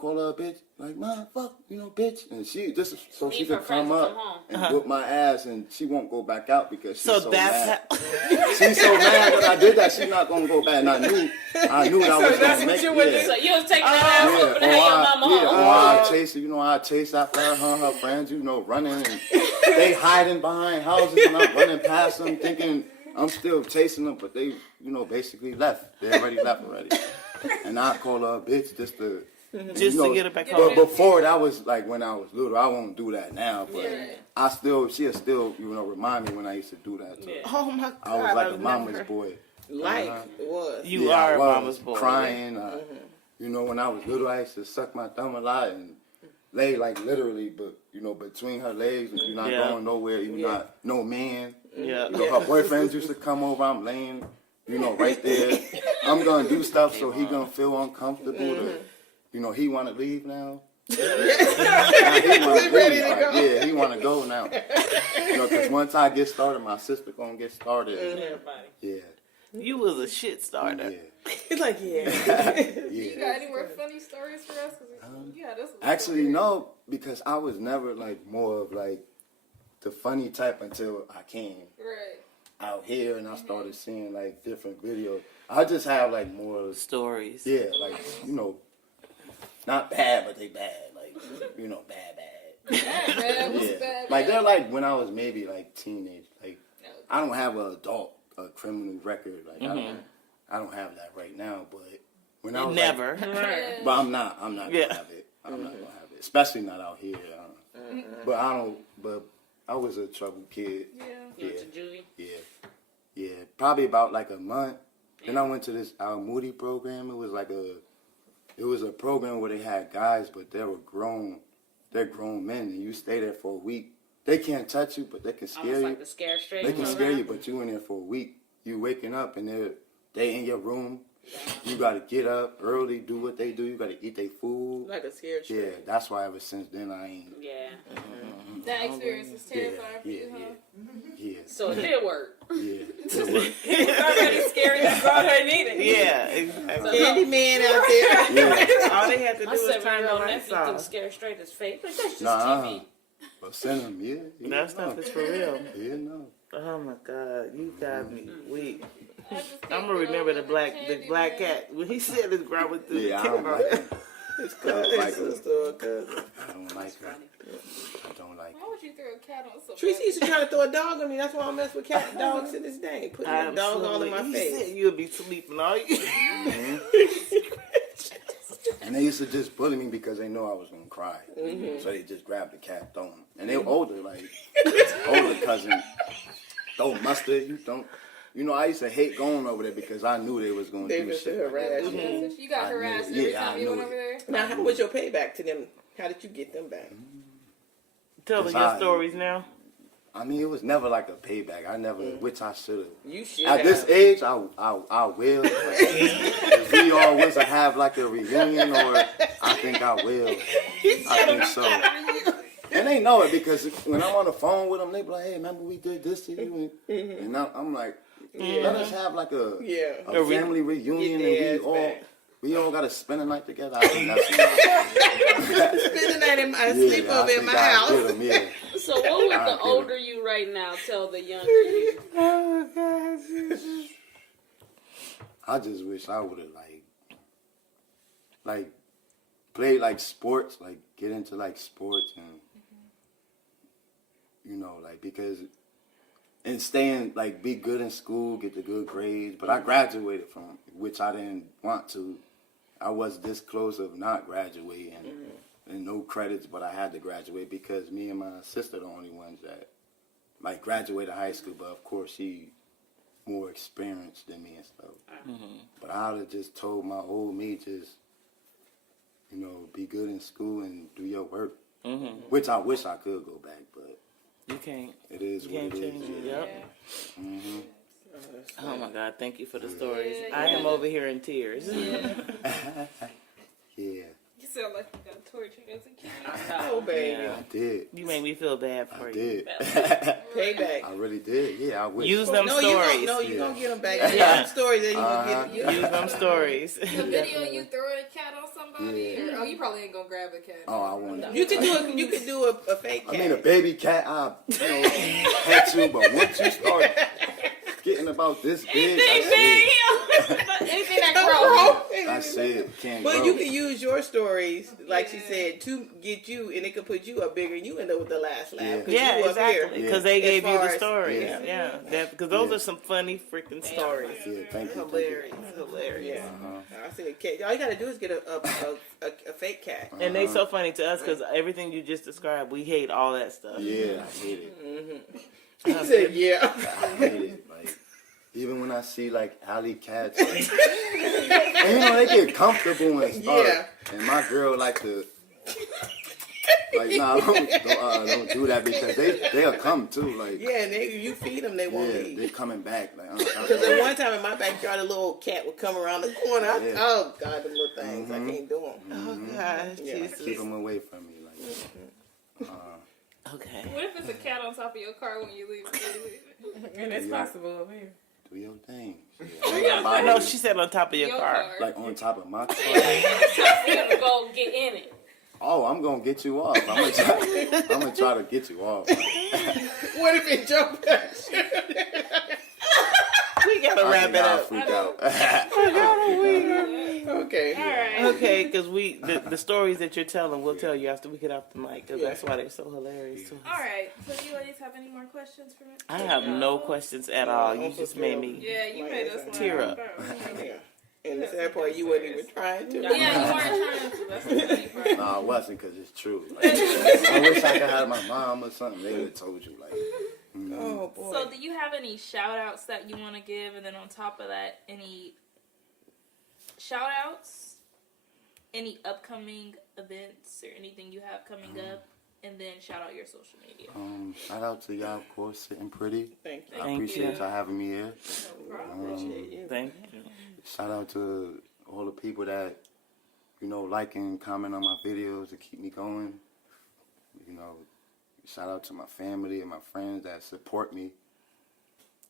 call her a bitch. Like fuck, bitch. And she just so she could come up and whip my ass, and she won't go back out because she's so mad. She's so mad that I did that. She's not gonna go back. And I knew that I was gonna make it. So you was taking that ass up and had your mama home. I chase her. I chase after her friends. Running, and they hiding behind houses, and I'm running past them, thinking I'm still chasing them, but they, basically left. They already left already. And I call her a bitch just to to get it back home. But before that was like when I was little. I won't do that now, but she'll still remind me when I used to do that. Too. Oh my God! I was like a mama's boy. It was. You are a mama's boy. Crying. When I was little, I used to suck my thumb a lot and lay like literally, but between her legs, and you're not going nowhere. You're not no man. Yeah. Her boyfriends used to come over. I'm laying, right there. I'm gonna do stuff so he gonna feel uncomfortable. He want to leave now. He want to ready to go. Yeah, he want to go now. Because once I get started, my sister gonna get started. Everybody. Yeah. You was a shit starter. Yeah. He's like, You got any more funny stories for us? Actually, no, because I was never like more of like the funny type until I came out here and I started seeing like different videos. I just have like more stories. Yeah, like not bad, but they bad. Like bad. Bad. What's bad? Like they're like when I was maybe like teenage. Like I don't have a criminal record. Like I don't have that right now. But when I was never. But I'm not gonna have it. I'm not gonna have it, especially not out here. But I don't. But I was a troubled kid. You went to juvie? Yeah. Probably about like a month. Then I went to this Al Moody program. It was a program where they had guys, but they were grown. They're grown men, and you stay there for a week. They can't touch you, but they can scare you. Like the scare straight. They can scare you, but you in there for a week. You waking up, and they in your room. You got to get up early, do what they do. You got to eat their food. like a scared Yeah, that's why ever since then I ain't. Yeah. That experience was terrifying for you, huh? Yeah. So it did work. Yeah. It worked. It was already scary. That's all they needed. Yeah, exactly. Candyman out there. Yeah. All they had to do My was turn the 7-year-old lights nephew can off. scare straight his face. Like, that's just Nah. TV. But send them, yeah. That stuff is for real. Yeah, no. Oh my God, you got me weak. I just can't I'm gonna get remember over the black Candyman. cat when he said his grandma through the Yeah, I don't camera. like him. His I don't like him. sister or cousin. I don't like her. I don't like Why would you throw a cat on somebody? Tracy used to try to throw a dog on me. That's why I mess with cat dogs to this day. Putting a dog all in my He face. said you'll be sleeping all you. And they used to just bully me because they know I was gonna cry. So they just grabbed the cat, throw him. And they were older, like older cousin. Don't mustard, you don't. I used to hate going over there because I knew they was gonna They do used to shit. harass So you. you got I knew harassed it. every Yeah, time I you went knew over there? Now, how was your payback to them? How did you get them back? Tell us your stories now. I mean, it was never like a payback. I never, which I should have. You should. At this age, I will. Like, if we all was to have like a reunion, or I think I will. I think so. And they know it because when I'm on the phone with them, they be like, "Hey, remember we did this to you?" And I'm like, Let us have like a family reunion, and we all gotta spend the night together. I think that's spend the night in my sleep over in my house. So what would the older you right now tell the younger you? Oh God. I just wish I would have like played like sports, like get into like sports and you know, like because and staying like be good in school, get the good grades. But I graduated from which I didn't want to. I was this close of not graduating and no credits, but I had to graduate because me and my sister the only ones that like graduated high school. But of course she more experienced than me and stuff. But I would have just told my old me just, you know, be good in school and do your work. Which I wish I could go back, but you can't. It is what it is. Yep. Oh my God! Thank you for the stories. I am over here in tears. Yeah. You sound like you got tortured as a kid. Oh, baby. Yeah, I did. You made me feel bad for you. Did. Payback. I really did. Yeah, I wish. Use them stories. You're going to get them back. Them stories that you going to get. Use them stories. The video you throwing a cat on somebody? Or, oh, you probably ain't going to grab a cat. Oh, I want to. You can do a fake cat. I mean, a baby cat, I pet you, but once you start getting about this big, anything that grows. I said can't But grow. you can use your stories, like she said, to get you, and it could put you up bigger, and you end up with the last laugh. Yeah, you exactly. Because they gave you the as- stories. Yeah. Because those are some funny freaking stories. Yeah, thank you. Hilarious. I said, cat. All you gotta do is get a fake cat. And they so funny to us because everything you just described, we hate all that stuff. Yeah, I hate it. He said, yeah. I hate it. Like, even when I see like alley cats, like, and you know they get comfortable and stuff. Yeah. And my girl like to, like, nah, don't do that because they'll come too. Like, yeah, and you feed them, they won't leave. They're coming back. Like, because at one time in my backyard, a little cat would come around the corner. Oh God, them little things, I can't do them. Oh gosh, Jesus. Keep them away from me. Like, okay. What if it's a cat on top of your car when you leave? And it's possible over here. Do your thing. No, she said on top of your car. Like on top of my car. You gotta go get in it. Oh, I'm gonna get you off. I'm gonna try to get you off. What if it jumped at you? We gotta wrap it up. Freak out. Okay. All right. Okay, because the stories that you're telling, we'll tell you after we get off the mic, because that's why they're so hilarious. To us. All right. So do you ladies have any more questions for me? I have no questions at all. You just made me you made us tear up. Yeah. And the sad part, you wasn't even trying to. Yeah, you weren't trying to. That's the funny part. No, I wasn't because it's true. Like, I wish I could have my mom or something. They would have told you. Like, Oh boy. So do you have any shout outs that you want to give? And then on top of that, any shout outs? Any upcoming events or anything you have coming up? And then shout out your social media. Shout out to y'all, of course, Sitting Thank you. I appreciate y'all having me here. Appreciate you. Thank you. Shout out to all the people that, you know, like and comment on my videos to keep me going. You know, shout out to my family and my friends that support me.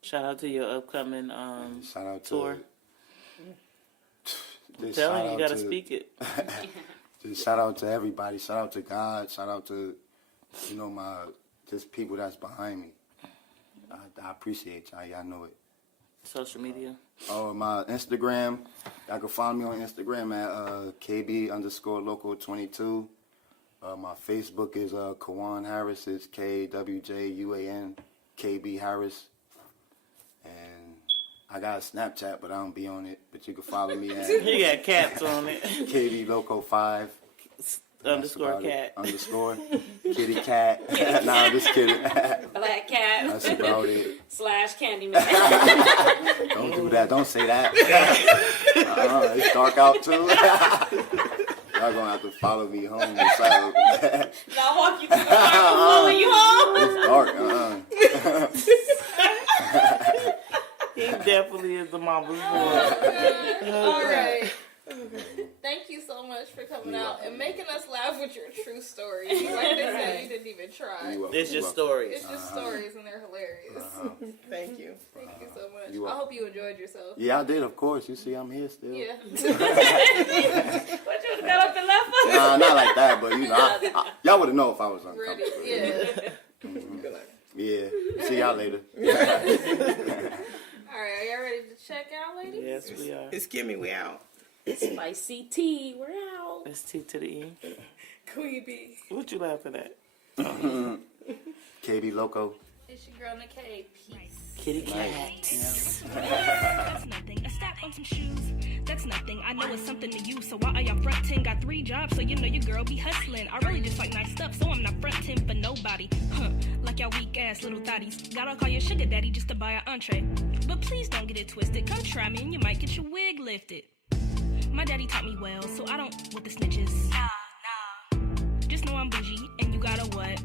Shout out to your upcoming shout out tour. Just Tell shout you out gotta to- speak it. Just shout out to everybody. Shout out to God. Shout out to, you know, just people that's behind me. I appreciate y'all. Y'all know it. Social media. Oh, my Instagram. Y'all can find me on Instagram at KB_LoKo22. My Facebook is Kawan Harris. It's KWJUAN KB Harris. And I got a Snapchat, but I don't be on it. But you can follow me at He got cats on it. KBLoKo5. Underscore cat. Underscore. Kitty cat. Nah, I'm just kidding. Black cat. That's about it. / Candyman. Don't do that. Don't say that. It's dark out too. Y'all gonna have to follow me home. I'll walk you to the car and follow you home. It's dark. He definitely is the mama's boy. All right. Thank you so much for coming out and making us laugh with your true story. stories. Like they said, you didn't even try. It's just stories. It's just stories, and they're hilarious. Thank you. Thank you so much. You're I welcome. hope you enjoyed yourself. Yeah, I did, of course. You see, I'm here still. Yeah. What, you got up and left us? Nah, not like that, but you know, y'all would have known if I was Ready? uncomfortable. Yeah. Yeah. See y'all later. All right, are y'all ready to check out, ladies? Yes, we are. It's Kimmy, we out. Spicy tea. We're out. It's T to the E. Queen Bee. What you laughing at? KB LoKo. It's your girl, Nikkei. Peace. Kitty cat. That's nothing. A strap on some shoes. That's nothing. I know it's something to you. So why are y'all frontin'? Got 3 jobs, so you know your girl be hustlin'. I really just like nice stuff, so I'm not frontin' for nobody. Like y'all weak ass little thotties. Gotta call your sugar daddy just to buy an entree. But please don't get it twisted. Come try me and you might get your wig lifted. My daddy taught me well, so I don't with the snitches. Nah. Just know I'm bougie, and you gotta what?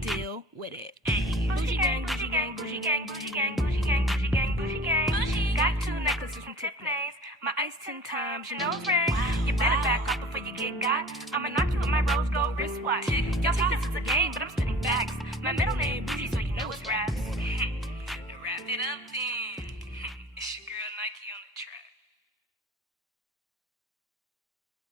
Deal with it. Bougie gang, bougie gang, bougie gang, bougie gang, bougie gang, bougie gang, bougie gang. Got 2 necklaces from Tiffany's. My ice 10 times, your nose ring. You better back off before you get got. I'ma knock you with my rose gold wristwatch. Y'all think this is a game, but I'm